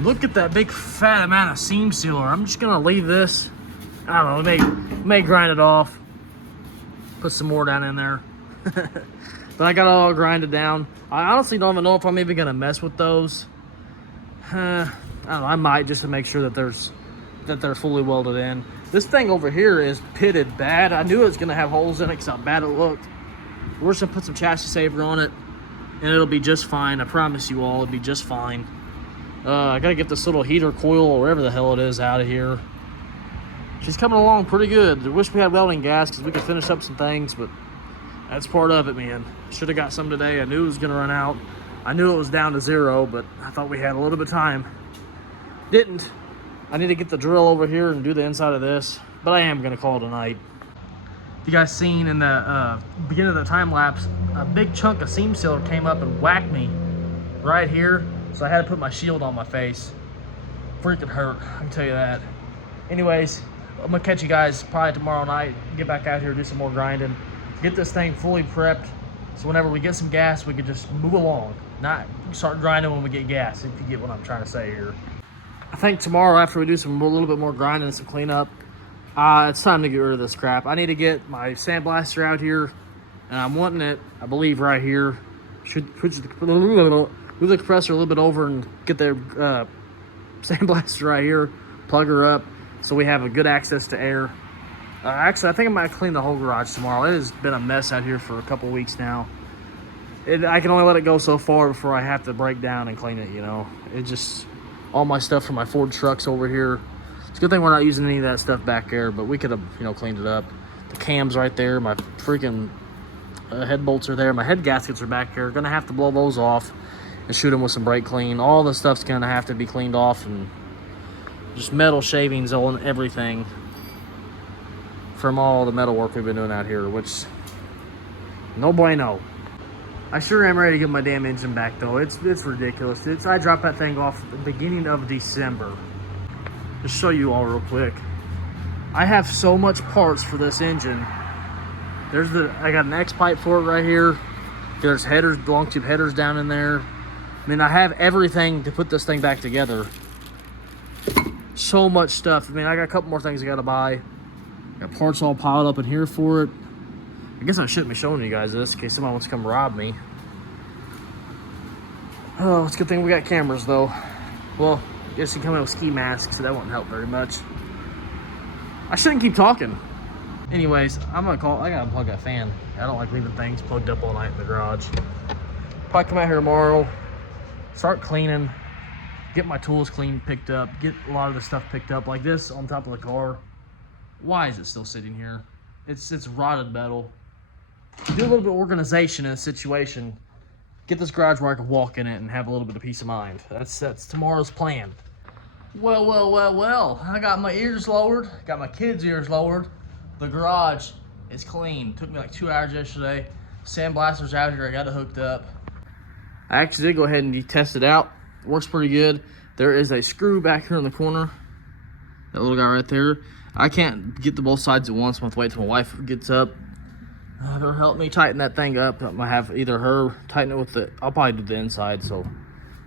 Look at that big fat amount of seam sealer. I'm just gonna leave this. I don't know, may grind it off. Put some more down in there. But I got it all grinded down. I honestly don't even know if I'm even gonna mess with those. I don't know, I might just to make sure that they're fully welded in. This thing over here is pitted bad. I knew it was gonna have holes in it because how bad it looked. We're just gonna put some chassis saver on it and it'll be just fine. I promise you all, it'll be just fine. I gotta get this little heater coil or whatever the hell it is out of here. She's coming along pretty good. I wish we had welding gas because we could finish up some things, but that's part of it, man. Should have got some today. I knew it was gonna run out. I knew it was down to 0, but I thought we had a little bit of time. Didn't. I need to get the drill over here and do the inside of this, but I am gonna call it a night. You guys seen in the beginning of the time lapse, a big chunk of seam sealer came up and whacked me right here. So I had to put my shield on my face. Freaking hurt, I can tell you that. Anyways, I'm gonna catch you guys probably tomorrow night. Get back out here, do some more grinding. Get this thing fully prepped. So whenever we get some gas, we can just move along. Not start grinding when we get gas, if you get what I'm trying to say here. I think tomorrow after we do a little bit more grinding and some cleanup, it's time to get rid of this crap. I need to get my sandblaster out here, and I'm wanting it, I believe, right here. Move the compressor a little bit over and get the sandblaster right here, plug her up so we have a good access to air. Actually, I think I might clean the whole garage tomorrow. It has been a mess out here for a couple weeks now. I can only let it go so far before I have to break down and clean it, you know. It just, all my stuff from my Ford trucks over here. It's a good thing we're not using any of that stuff back there, but we could have, you know, cleaned it up. The cam's right there, my freaking head bolts are there, my head gaskets are back here. Gonna have to blow those off and shoot them with some brake clean. All the stuff's gonna have to be cleaned off, and just metal shavings on everything from all the metal work we've been doing out here, which no bueno. I sure am ready to get my damn engine back though. It's ridiculous. I dropped that thing off at the beginning of December. Just show you all real quick. I have so much parts for this engine. I got an X pipe for it right here. There's headers, long tube headers down in there. I mean, I have everything to put this thing back together. So much stuff. I mean, I got a couple more things I gotta buy. Got parts all piled up in here for it. I guess I shouldn't be showing you guys this in case somebody wants to come rob me. Oh, it's a good thing we got cameras though. Well, guess you come in with ski masks, so that won't help very much. I shouldn't keep talking. Anyways, I gotta unplug that fan. I don't like leaving things plugged up all night in the garage. Probably come out here tomorrow, start cleaning, get my tools cleaned, picked up, get a lot of the stuff picked up, like this on top of the car. Why is it still sitting here? It's rotted metal. Do a little bit of organization in a situation. Get this garage where I can walk in it and have a little bit of peace of mind. That's tomorrow's plan. Well. I got my ears lowered, got my kids' ears lowered. The garage is clean. Took me like 2 hours yesterday. Sandblaster's out here, I got it hooked up. I actually did go ahead and test it out. Works pretty good. There is a screw back here in the corner. That little guy right there. I can't get to both sides at once. I'm gonna have to wait till my wife gets up. They'll help me tighten that thing up. I'm gonna have either her tighten it with the, I'll probably do the inside so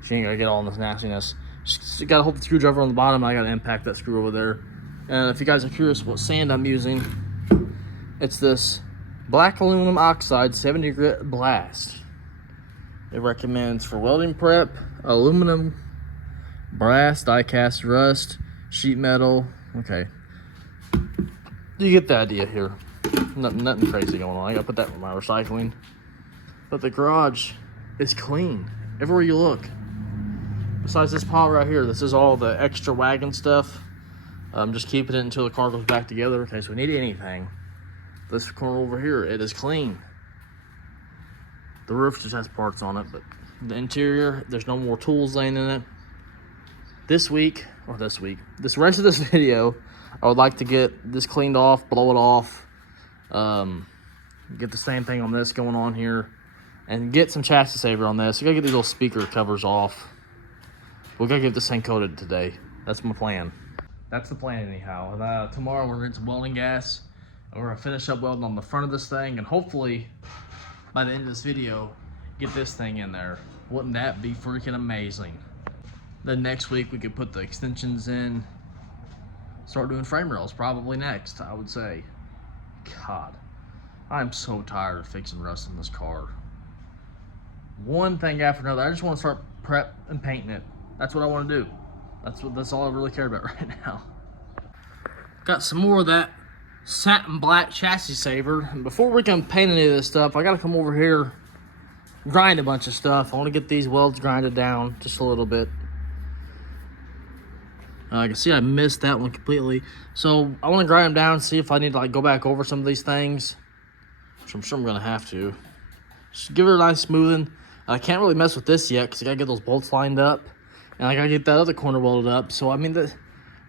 she ain't gonna get all in this nastiness. Just gotta hold the screwdriver on the bottom. I gotta impact that screw over there. And if you guys are curious what sand I'm using, it's this black aluminum oxide 70 grit blast. It recommends for welding prep, aluminum, brass, die cast, rust, sheet metal. Okay, you get the idea here. Nothing crazy going on. I gotta put that in my recycling. But the garage is clean everywhere you look. Besides this pile right here, this is all the extra wagon stuff. I'm just keeping it until the car goes back together in case we need anything. This corner over here, it is clean. The roof just has parts on it, but the interior, there's no more tools laying in it. This rest of this video, I would like to get this cleaned off, blow it off, get the same thing on this going on here, and get some chassis saver on this. We gotta get these little speaker covers off. We gotta get this thing coated today. That's my plan. That's the plan anyhow. Tomorrow we're gonna get some welding gas, and we're gonna finish up welding on the front of this thing, and hopefully by the end of this video, get this thing in there. Wouldn't that be freaking amazing? Then next week we could put the extensions in, start doing frame rails probably next, I would say. God, I'm so tired of fixing rust in this car. One thing after another. I just want to start prep and painting it. That's what I want to do. That's all I really care about right now. Got some more of that satin black chassis saver. And before we can paint any of this stuff, I gotta come over here, grind a bunch of stuff. I want to get these welds grinded down just a little bit. I can see I missed that one completely. So I want to grind them down and see if I need to like go back over some of these things, which I'm sure I'm gonna have to. Just give it a nice smoothing. I can't really mess with this yet because I gotta get those bolts lined up, and I gotta get that other corner welded up. So I mean,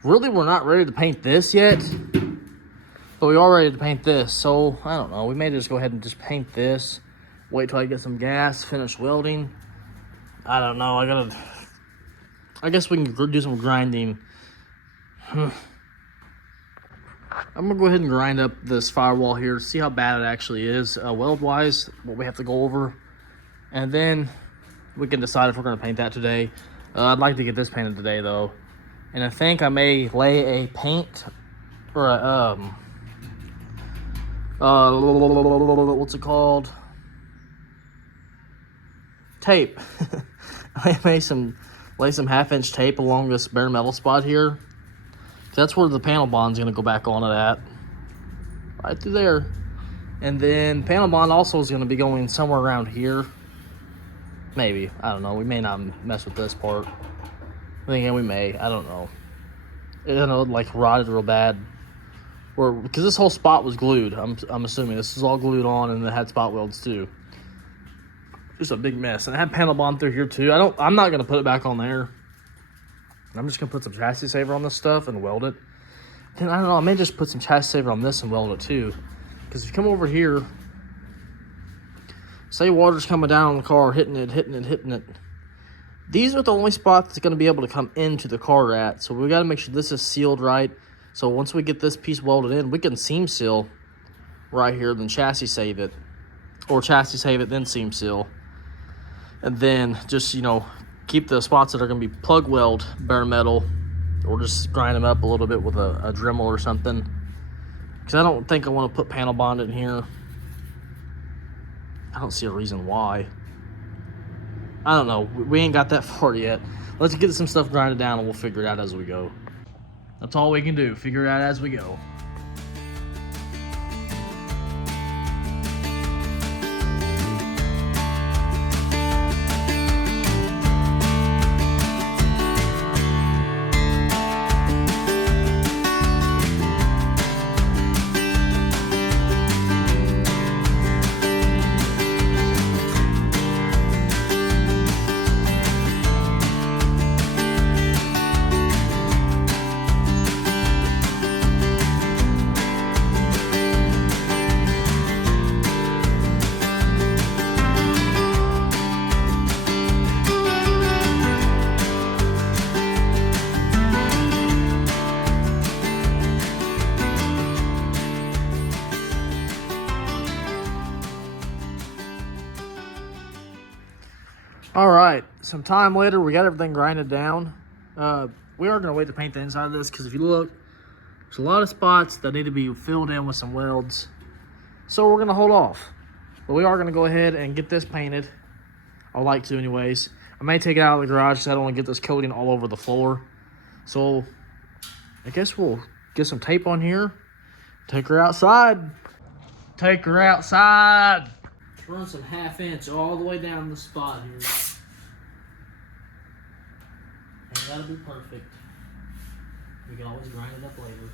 really we're not ready to paint this yet, but we are ready to paint this. So I don't know, we may just go ahead and just paint this, wait till I get some gas, finish welding. I don't know, I guess we can do some grinding. I'm gonna go ahead and grind up this firewall here, see how bad it actually is weld wise, what we have to go over, and then we can decide if we're gonna paint that today. I'd like to get this painted today though, and I think I may lay a paint or a what's it called, tape. I may lay some 1/2-inch tape along this bare metal spot here. That's where the panel bond's gonna go back on it at, right through there. And then panel bond also is gonna be going somewhere around here. Maybe, I don't know. We may not mess with this part. Again, we may. I don't know. It like rotted real bad, because this whole spot was glued. I'm assuming this is all glued on, and it had spot welds too. Just a big mess, and I had panel bond through here too. I'm not gonna put it back on there. I'm just gonna put some chassis saver on this stuff and weld it. Then I don't know, I may just put some chassis saver on this and weld it too. Because if you come over here, say water's coming down on the car, hitting it. These are the only spots that's gonna be able to come into the car at. So we gotta make sure this is sealed right. So once we get this piece welded in, we can seam seal right here, then chassis save it. Or chassis save it, then seam seal. And then just, keep the spots that are going to be plug weld bare metal, or just grind them up a little bit with a Dremel or something, because I don't think I want to put panel bond in here. I don't see a reason why. I don't know. We ain't got that far yet. Let's get some stuff grinded down and we'll figure it out as we go. That's all we can do, figure it out as we go. All right, some time later, we got everything grinded down. We are gonna wait to paint the inside of this because if you look, there's a lot of spots that need to be filled in with some welds. So we're gonna hold off. But we are gonna go ahead and get this painted. I would like to anyways. I may take it out of the garage because I don't want to get this coating all over the floor. So I guess we'll get some tape on here. Take her outside. Take her outside. Run some 1/2 inch all the way down the spot here. And that'll be perfect. We can always grind it up later.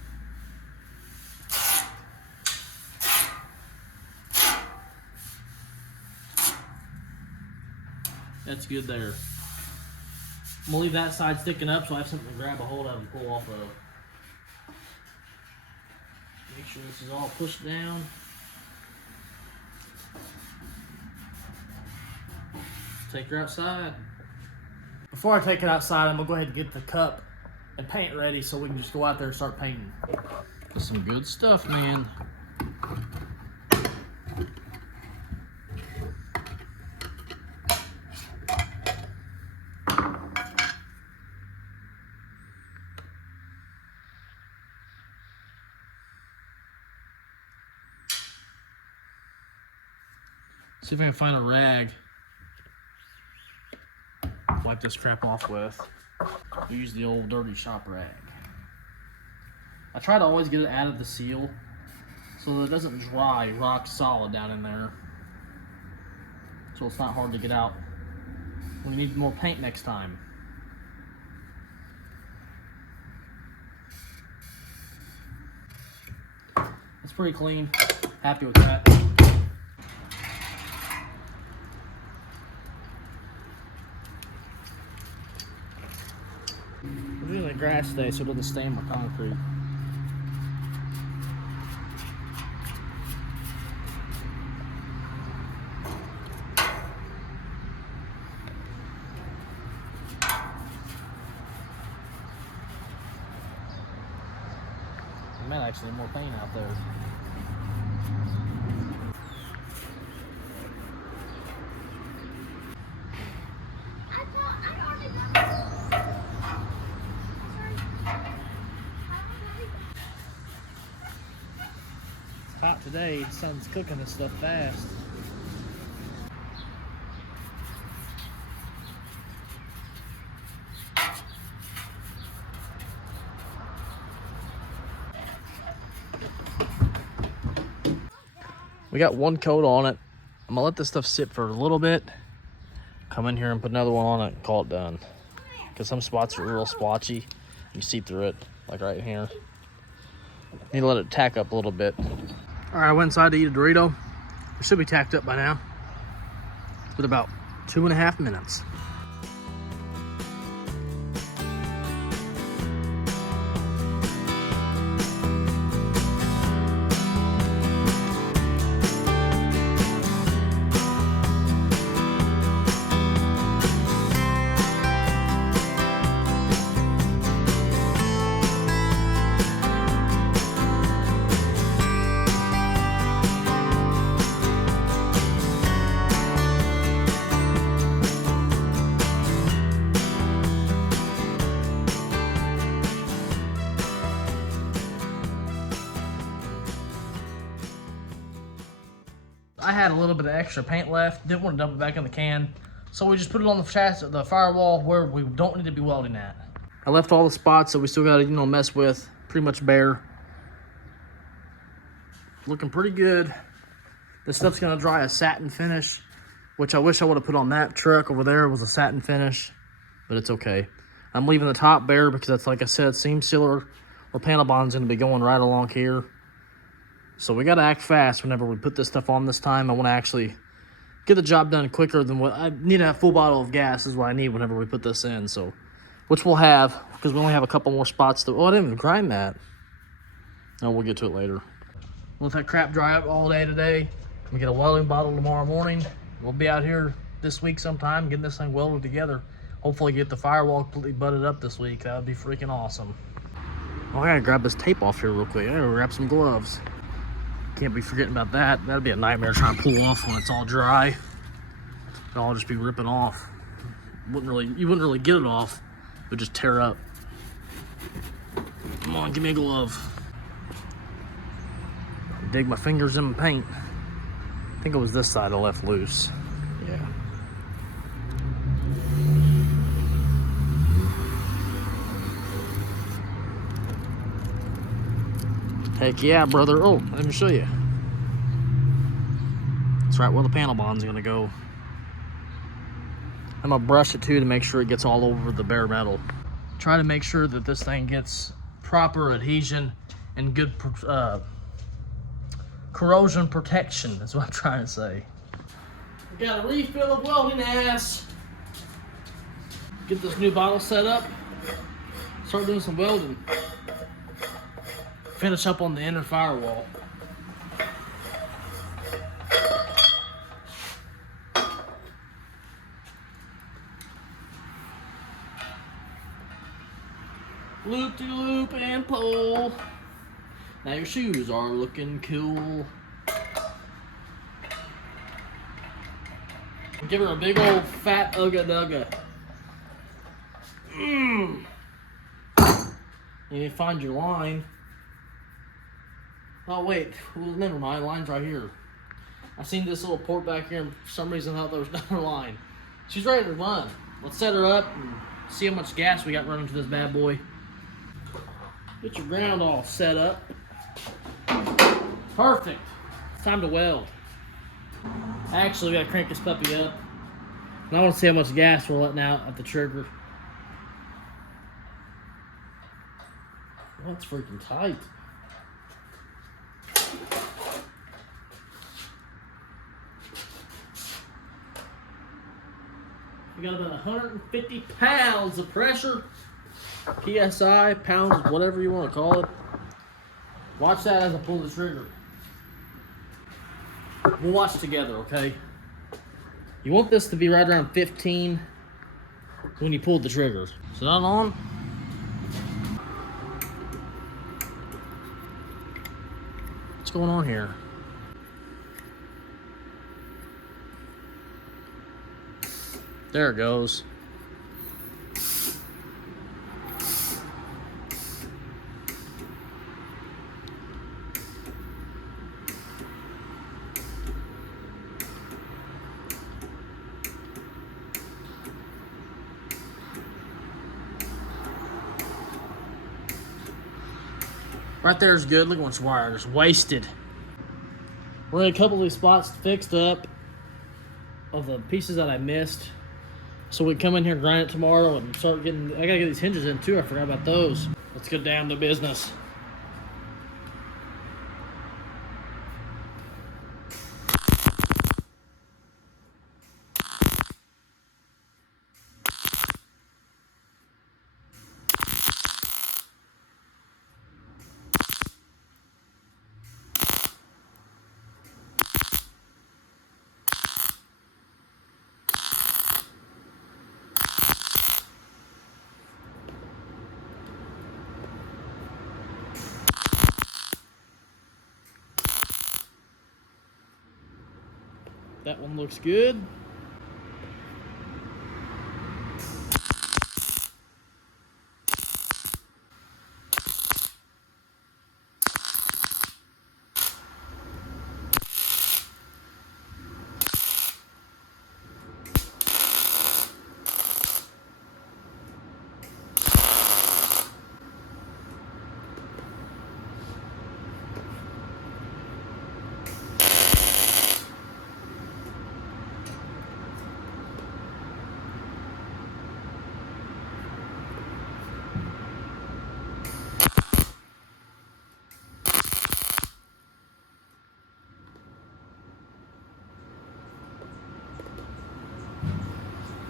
That's good there. I'm gonna leave that side sticking up so I have something to grab a hold of and pull off of. Make sure this is all pushed down. Take her outside. Before I take it outside, I'm gonna go ahead and get the cup and paint ready so we can just go out there and start painting. That's some good stuff, man. See if I can find a rag. Wipe this crap off with. We use the old dirty shop rag. I try to always get it out of the seal so that it doesn't dry rock solid down in there. So it's not hard to get out when you need more paint next time. It's pretty clean. Happy with that. We're doing the grass today so it doesn't stain my concrete. I might actually have more paint out there. Hot today, the sun's cooking this stuff fast. We got one coat on it. I'm gonna let this stuff sit for a little bit. Come in here and put another one on it and call it done. Because some spots are real splotchy. You see through it, like right here. Need to let it tack up a little bit. All right, I went inside to eat a Dorito. It should be tacked up by now. It's been about 2.5 minutes. I had a little bit of extra paint left. Didn't want to dump it back in the can. So we just put it on the chassis, the firewall where we don't need to be welding at. I left all the spots that we still got to, mess with. Pretty much bare. Looking pretty good. This stuff's gonna dry a satin finish, which I wish I would have put on that truck over there. It was a satin finish, but it's okay. I'm leaving the top bare because that's, like I said, seam sealer or panel bond's gonna be going right along here. So we gotta act fast whenever we put this stuff on this time. I wanna actually get the job done quicker than what I need. To have full bottle of gas is what I need whenever we put this in. So, which we'll have, because we only have a couple more spots to, I didn't even grind that. No, we'll get to it later. We'll let that crap dry up all day today. We get a welding bottle tomorrow morning. We'll be out here this week sometime getting this thing welded together. Hopefully get the firewall completely butted up this week. That would be freaking awesome. Oh, I gotta grab this tape off here real quick. I gotta grab some gloves. Can't be forgetting about that. That'd be a nightmare trying to pull off when it's all dry. It'll all just be ripping off. You wouldn't really get it off. It would just tear up. Come on, give me a glove. Dig my fingers in my paint. I think it was this side I left loose. Yeah. Heck yeah, brother. Oh, let me show you. That's right where the panel bond's gonna go. I'm gonna brush it too to make sure it gets all over the bare metal. Try to make sure that this thing gets proper adhesion and good corrosion protection is what I'm trying to say. We got a refill of welding ass. Get this new bottle set up. Start doing some welding. Finish up on the inner firewall. Loop-de-loop and pull. Now your shoes are looking cool. Give her a big old fat ugga-dugga. You need to find your line. Oh wait, well, never mind, line's right here. I seen this little port back here and for some reason I thought there was another line. She's ready to run. Let's set her up and see how much gas we got running to this bad boy. Get your ground all set up. Perfect. It's time to weld. Actually, we gotta crank this puppy up. And I want to see how much gas we're letting out at the trigger. Oh, that's freaking tight. We got about 150 pounds of pressure. PSI, pounds, whatever you want to call it. Watch that as I pull the trigger. We'll watch together, okay? You want this to be right around 15 when you pull the trigger. Is that on? What's going on here? There it goes. Right there is good. Look at what's wire. Just wasted. We're in a couple of these spots fixed up of the pieces that I missed. So we come in here, grind it tomorrow, and start getting. I gotta get these hinges in too. I forgot about those. Let's get down to business. That one looks good.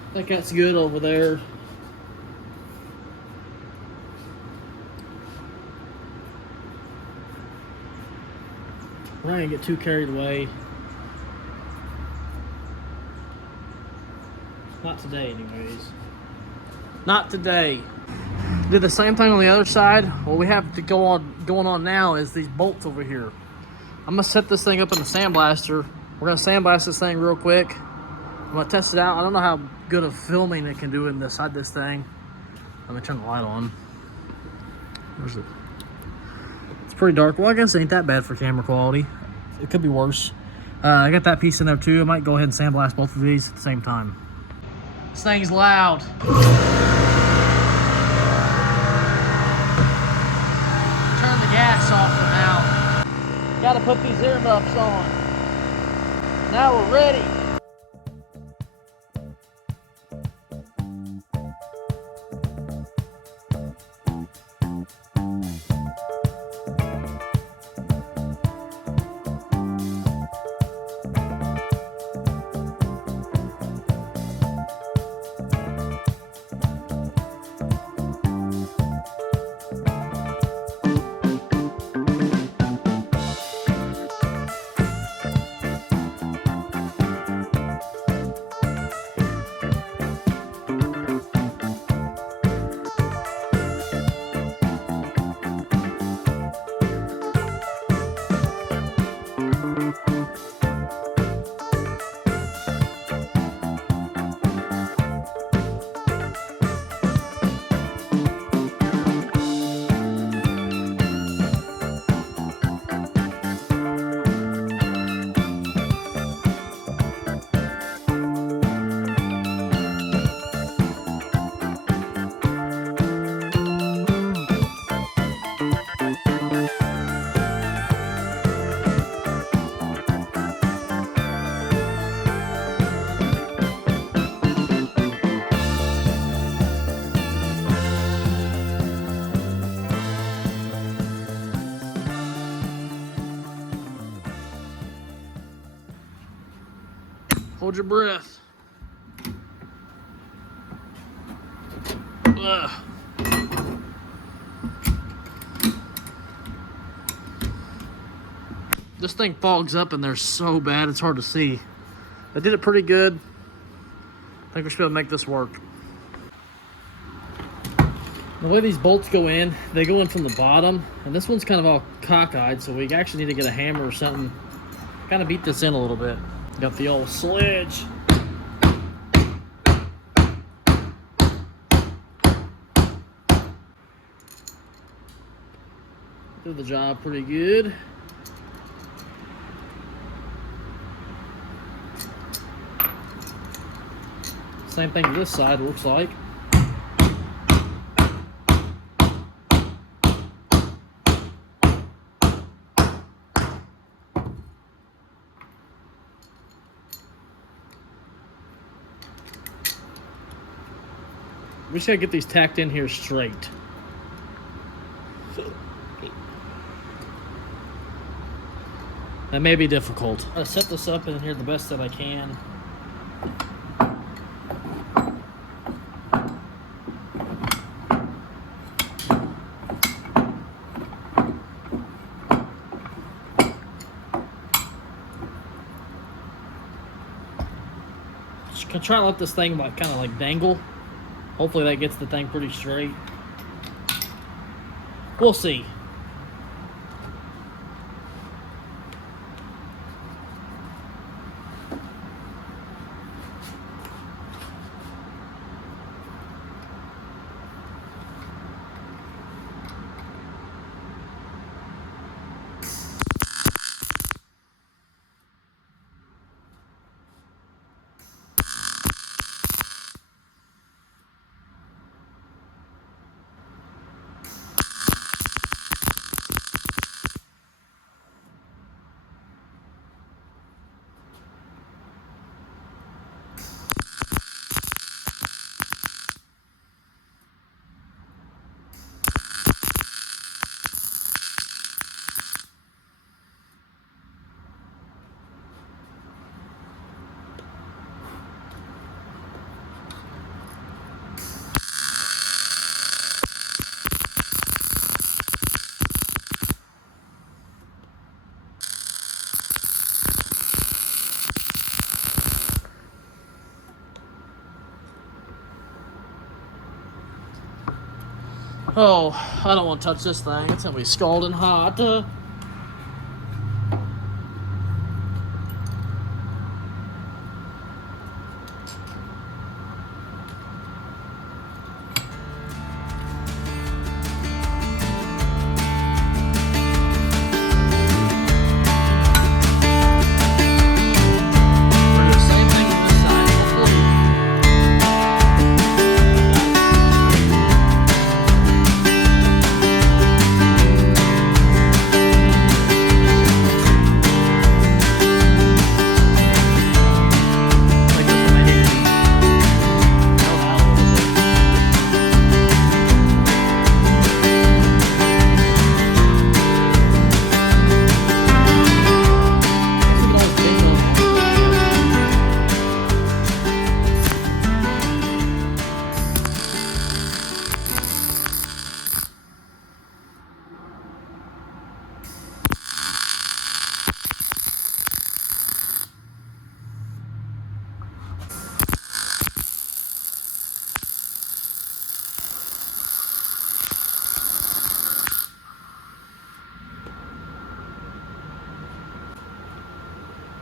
I think that's good over there. We're not gonna get too carried away. Not today, anyways. Not today. Did the same thing on the other side. What we have to going on now is these bolts over here. I'm gonna set this thing up in the sandblaster. We're gonna sandblast this thing real quick. I'm gonna test it out. I don't know how good of filming it can do inside this thing. Let me turn the light on. Where's it? It's pretty dark. Well, I guess it ain't that bad for camera quality. It could be worse. I got that piece in there too. I might go ahead and sandblast both of these at the same time. This thing's loud. Turn the gas off for now. Gotta put these earmuffs on. Now we're ready. Hold your breath. Ugh. This thing fogs up in there so bad it's hard to see. I did it pretty good. I think we should be able to make this work. The way these bolts go in, they go in from the bottom, and this one's kind of all cockeyed, so we actually need to get a hammer or something, kind of beat this in a little bit. Got the old sledge. Did the job pretty good. Same thing to this side, looks like. We just gotta get these tacked in here straight. That may be difficult. I set this up in here the best that I can. Just try to let this thing kind of like dangle. Hopefully that gets the thing pretty straight. We'll see. Oh, I don't want to touch this thing. It's gonna be scalding hot.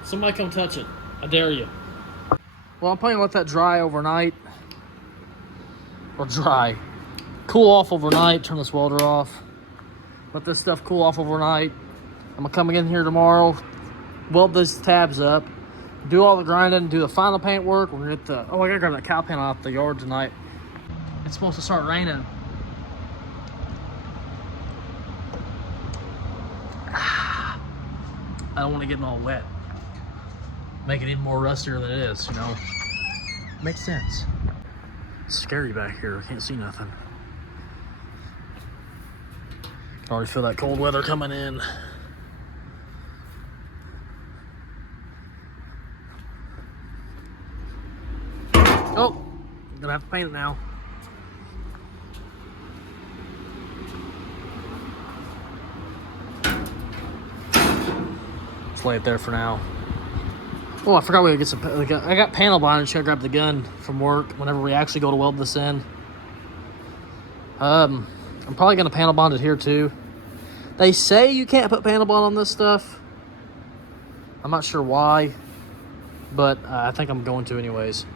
Somebody come touch it. I dare you. Well, I'm planning to let that dry overnight. Or dry. Cool off overnight. Turn this welder off. Let this stuff cool off overnight. I'm going to come in here tomorrow. Weld these tabs up. Do all the grinding. Do the final paint work. We're going to get the... Oh, I got to grab that cow pen off the yard tonight. It's supposed to start raining. I don't want to get all wet. Make it even more rustier than it is, you know. Makes sense. It's scary back here. I can't see nothing. Can already feel that cold weather coming in. Oh, gonna have to paint it now. Let's lay it there for now. Oh, I forgot we gotta get some. I got panel bondage. Gotta grab the gun from work whenever we actually go to weld this in. I'm probably gonna panel bond it here too. They say you can't put panel bond on this stuff. I'm not sure why, but I think I'm going to anyways.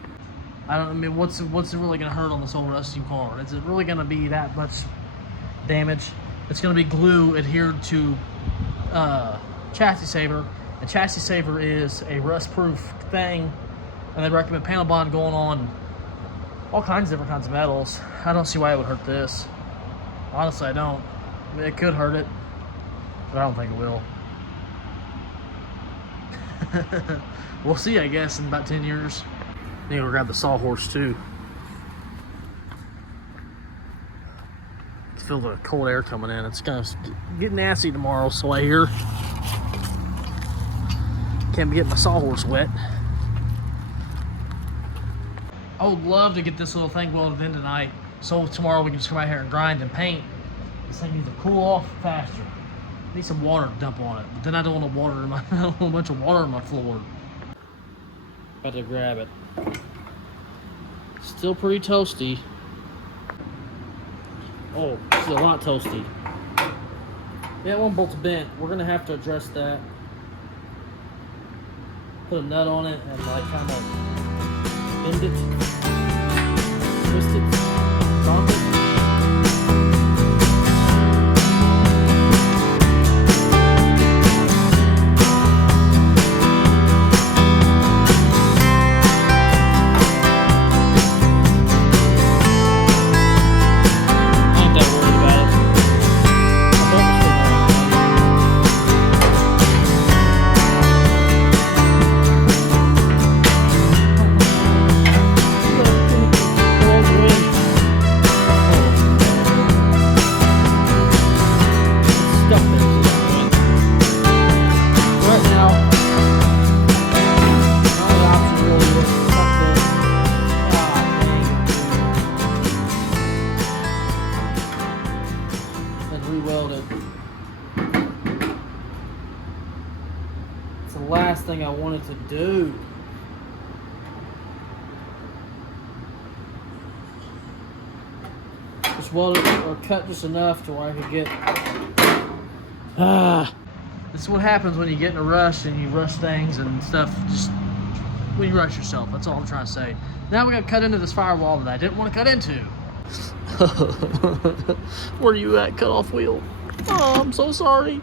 I mean, what's it really gonna hurt on this old rusty car? Is it really gonna be that much damage? It's gonna be glue adhered to chassis saver. A chassis saver is a rust-proof thing, and they recommend panel bond going on all kinds of different kinds of metals. I don't see why it would hurt this. Honestly, I don't. I mean, it could hurt it, but I don't think it will. We'll see, I guess, in about 10 years. Need to grab the sawhorse too. Feel the cold air coming in. It's gonna get nasty tomorrow, so I hear. Can't be getting my sawhorse wet. I would love to get this little thing welded in tonight, so tomorrow we can just come out here and grind and paint. This thing needs to cool off faster. I need some water to dump on it, but then I don't want to water in my, I don't want a bunch of water on my floor. About to grab it. Still pretty toasty. Oh, it's a lot toasty. Yeah, one bolt's bent. We're gonna have to address that. Put a nut on it and like kind of bend it, twist it, donk it. Last thing I wanted to do. Just just welded or cut just enough to where I could get. This is what happens when you get in a rush and you rush things and stuff. Just when you rush yourself. That's all I'm trying to say. Now we got to cut into this firewall that I didn't want to cut into. Where are you at, cut off wheel? Oh, I'm so sorry.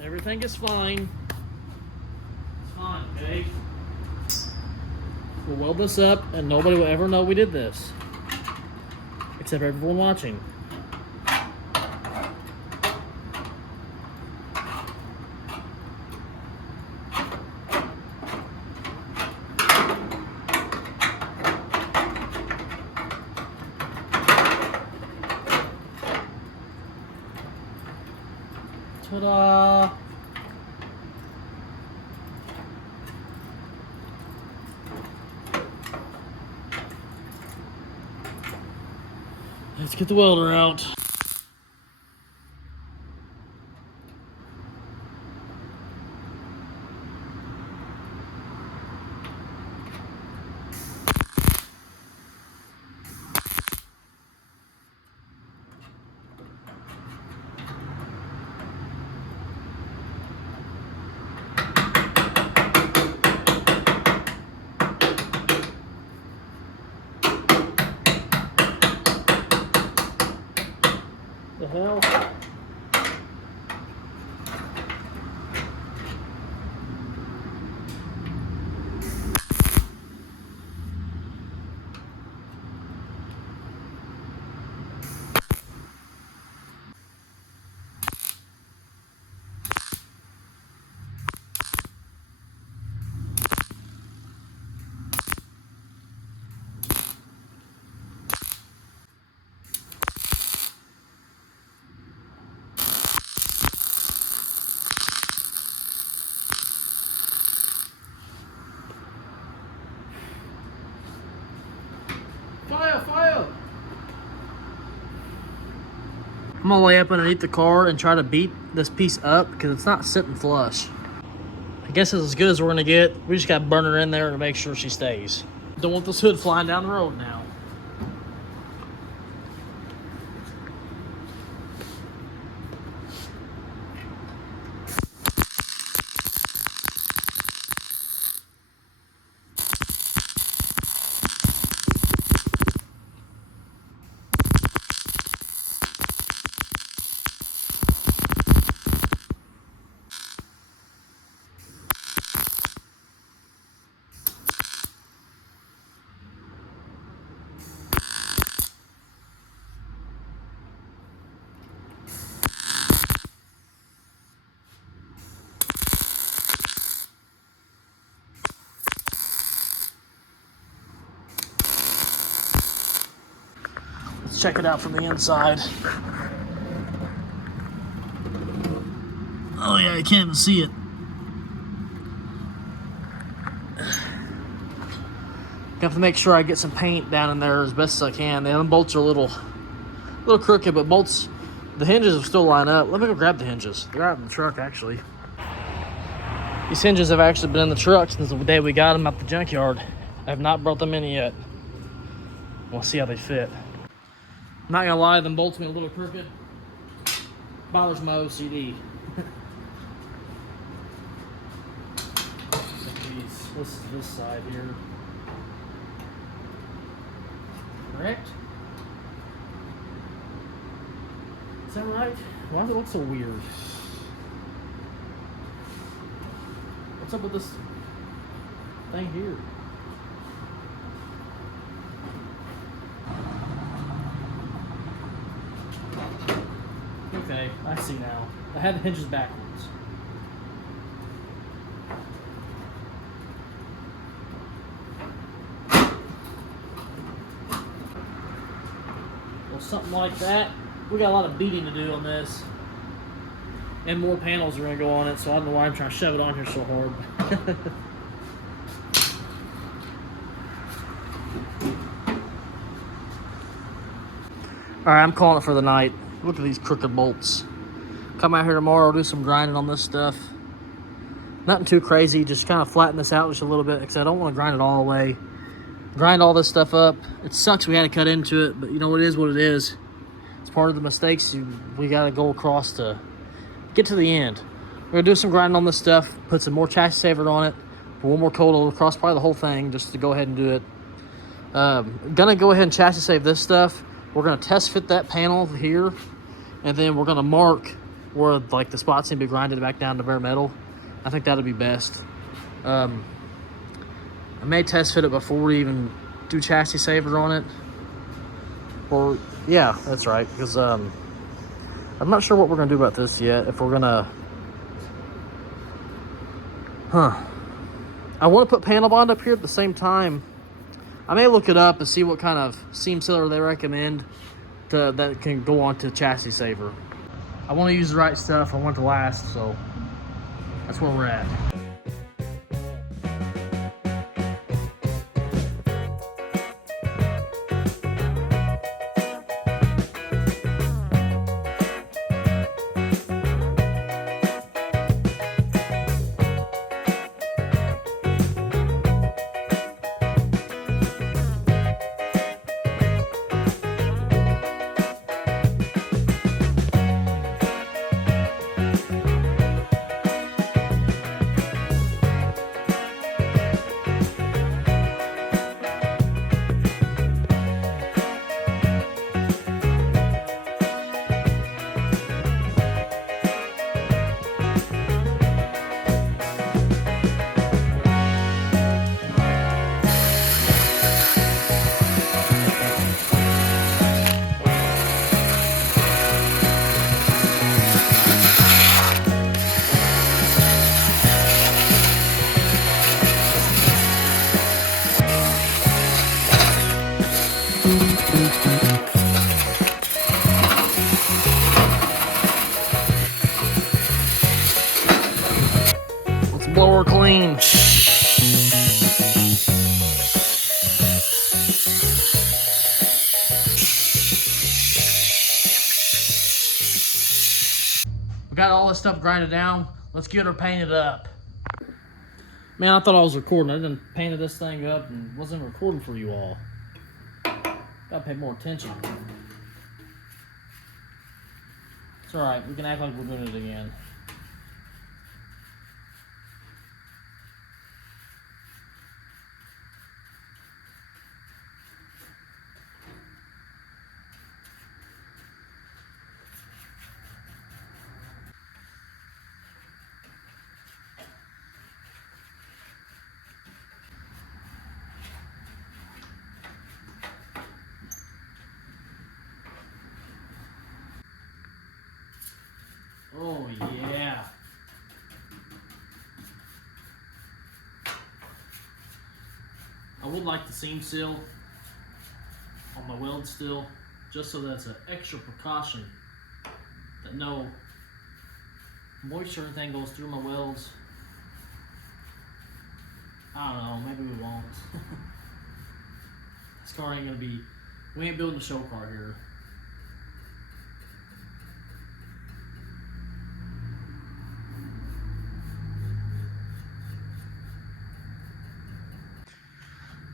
Everything is fine. It's fine, okay? We'll weld this up and nobody will ever know we did this. Except everyone watching. Ta-da! Let's get the welder out. The hell? Fire, fire! I'm gonna lay up underneath the car and try to beat this piece up because it's not sitting flush. I guess it's as good as we're gonna get. We just gotta burn her in there to make sure she stays. Don't want this hood flying down the road now. Let's check it out from the inside. Oh yeah, you can't even see it. I have to make sure I get some paint down in there as best as I can. The bolts are a little crooked, but bolts, the hinges will still line up. Let me go grab the hinges. They're out in the truck, actually. These hinges have actually been in the truck since the day we got them out the junkyard. I have not brought them in yet. We'll see how they fit. I'm not gonna lie, them bolts being a little crooked bothers my OCD. This is this side here. Correct? Is that right? Why does it look so weird? What's up with this thing here? Okay, I see now. I had the hinges backwards. Well, something like that. We got a lot of beating to do on this. And more panels are going to go on it, so I don't know why I'm trying to shove it on here so hard. Alright, I'm calling it for the night. Look at these crooked bolts. Come out here tomorrow, do some grinding on this stuff. Nothing too crazy, just kind of flatten this out just a little bit, because I don't want to grind it all the way. Grind all this stuff up. It sucks we had to cut into it, but you know, it is what it is. It's part of the mistakes we got to go across to get to the end. We're going to do some grinding on this stuff, put some more chassis saver on it, put one more coat across probably the whole thing, just to go ahead and do it. Gonna go ahead and chassis save this stuff. We're going to test fit that panel here, and then we're going to mark where like the spots need to be grinded back down to bare metal. I think that'll be best. I may test fit it before we even do chassis saver on it. Or, yeah, that's right, because I'm not sure what we're going to do about this yet. If we're going to... I want to put panel bond up here at the same time. I may look it up and see what kind of seam sealer they recommend that can go on to chassis saver. I want to use the right stuff. I want it to last, so that's where we're at. Let's blow her clean. We got all this stuff grinded down. Let's get her painted up. Man, I thought I was recording. I done painted this thing up and wasn't recording for you all. Gotta pay more attention. It's alright, we can act like we're doing it again. Oh yeah. I would like the seam seal on my weld still, just so that's an extra precaution that no moisture or anything goes through my welds. I don't know, maybe we won't. This car ain't gonna be, we ain't building a show car here.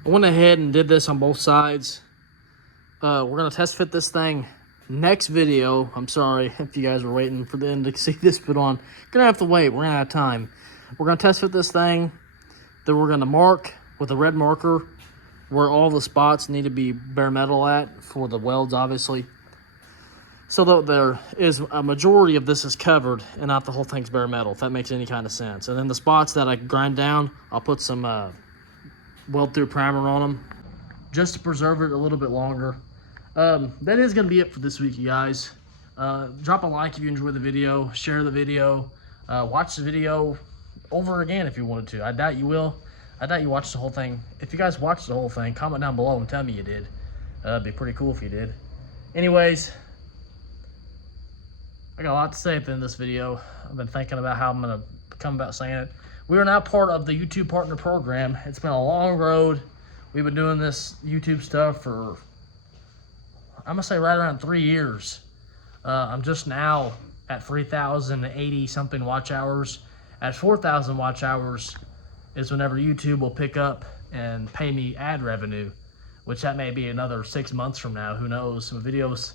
I went ahead and did this on both sides. We're going to test fit this thing next video. I'm sorry if you guys were waiting for the end to see this put on. You're going to have to wait. We're going to have time. We're going to test fit this thing. Then we're going to mark with a red marker where all the spots need to be bare metal at for the welds, obviously. So that there is a majority of this is covered and not the whole thing's bare metal, if that makes any kind of sense. And then the spots that I grind down, I'll put some weld through primer on them just to preserve it a little bit longer. That is going to be it for this week, you guys. Drop a like if you enjoyed the video. Share the video. Watch the video over again if you wanted to. I doubt you will. I doubt you watched the whole thing. If you guys watched the whole thing, comment down below and tell me you did. It'd be pretty cool if you did. Anyways, I got a lot to say at the end of this video. I've been thinking about how I'm going to come about saying it. We are now part of the YouTube Partner Program. It's been a long road. We've been doing this YouTube stuff for, I'm going to say right around 3 years. I'm just now at 3,080 something watch hours. At 4,000 watch hours is whenever YouTube will pick up and pay me ad revenue, which that may be another 6 months from now. Who knows? Some videos,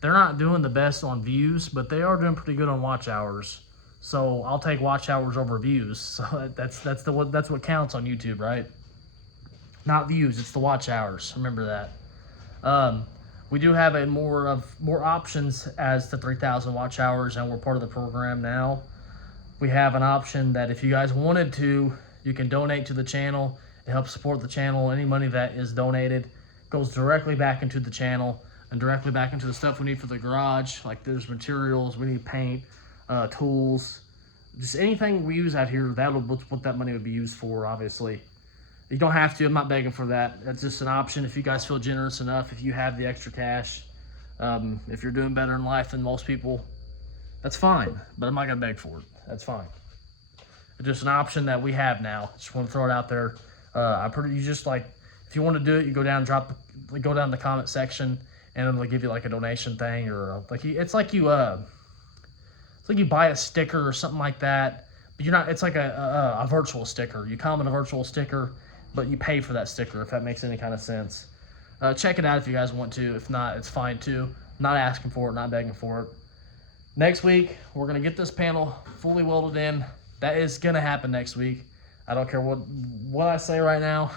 they're not doing the best on views, but they are doing pretty good on watch hours. So I'll take watch hours over views. So that's what counts on YouTube, right? Not views, it's the watch hours. Remember that. We do have more options as the 3,000 watch hours, and we're part of the program now. We have an option that if you guys wanted to, you can donate to the channel. It helps support the channel. Any money that is donated goes directly back into the channel and directly back into the stuff we need for the garage. Like there's materials, we need paint, tools, just anything we use out here. That'll what that money would be used for. Obviously, you don't have to. I'm not begging for that. That's just an option if you guys feel generous enough. If you have the extra cash, if you're doing better in life than most people, that's fine. But I'm not gonna beg for it. That's fine. It's just an option that we have now. Just want to throw it out there. You just like, if you want to do it, you go down, go down the comment section, and then they'll give you like a donation thing, or like it's like you buy a sticker or something like that, but you're not. It's like a virtual sticker. You comment a virtual sticker, but you pay for that sticker, if that makes any kind of sense. Check it out if you guys want to. If not, it's fine too. Not asking for it, not begging for it. Next week, we're gonna get this panel fully welded in. That is gonna happen next week. I don't care what I say right now,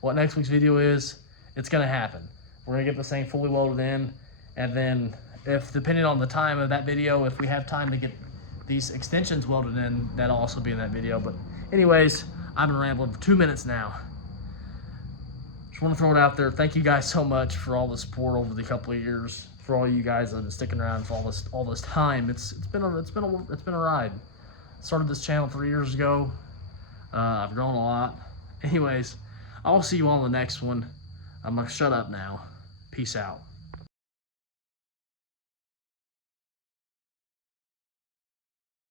what next week's video is, it's gonna happen. We're gonna get this thing fully welded in, and then if, depending on the time of that video, if we have time to get these extensions welded in, that'll also be in that video. But anyways, I've been rambling for 2 minutes now. Just want to throw it out there. Thank you guys so much for all the support over the couple of years. For all you guys that have been sticking around for all this time. It's been a ride. Started this channel 3 years ago. I've grown a lot. Anyways, I'll see you on the next one. I'm gonna shut up now. Peace out.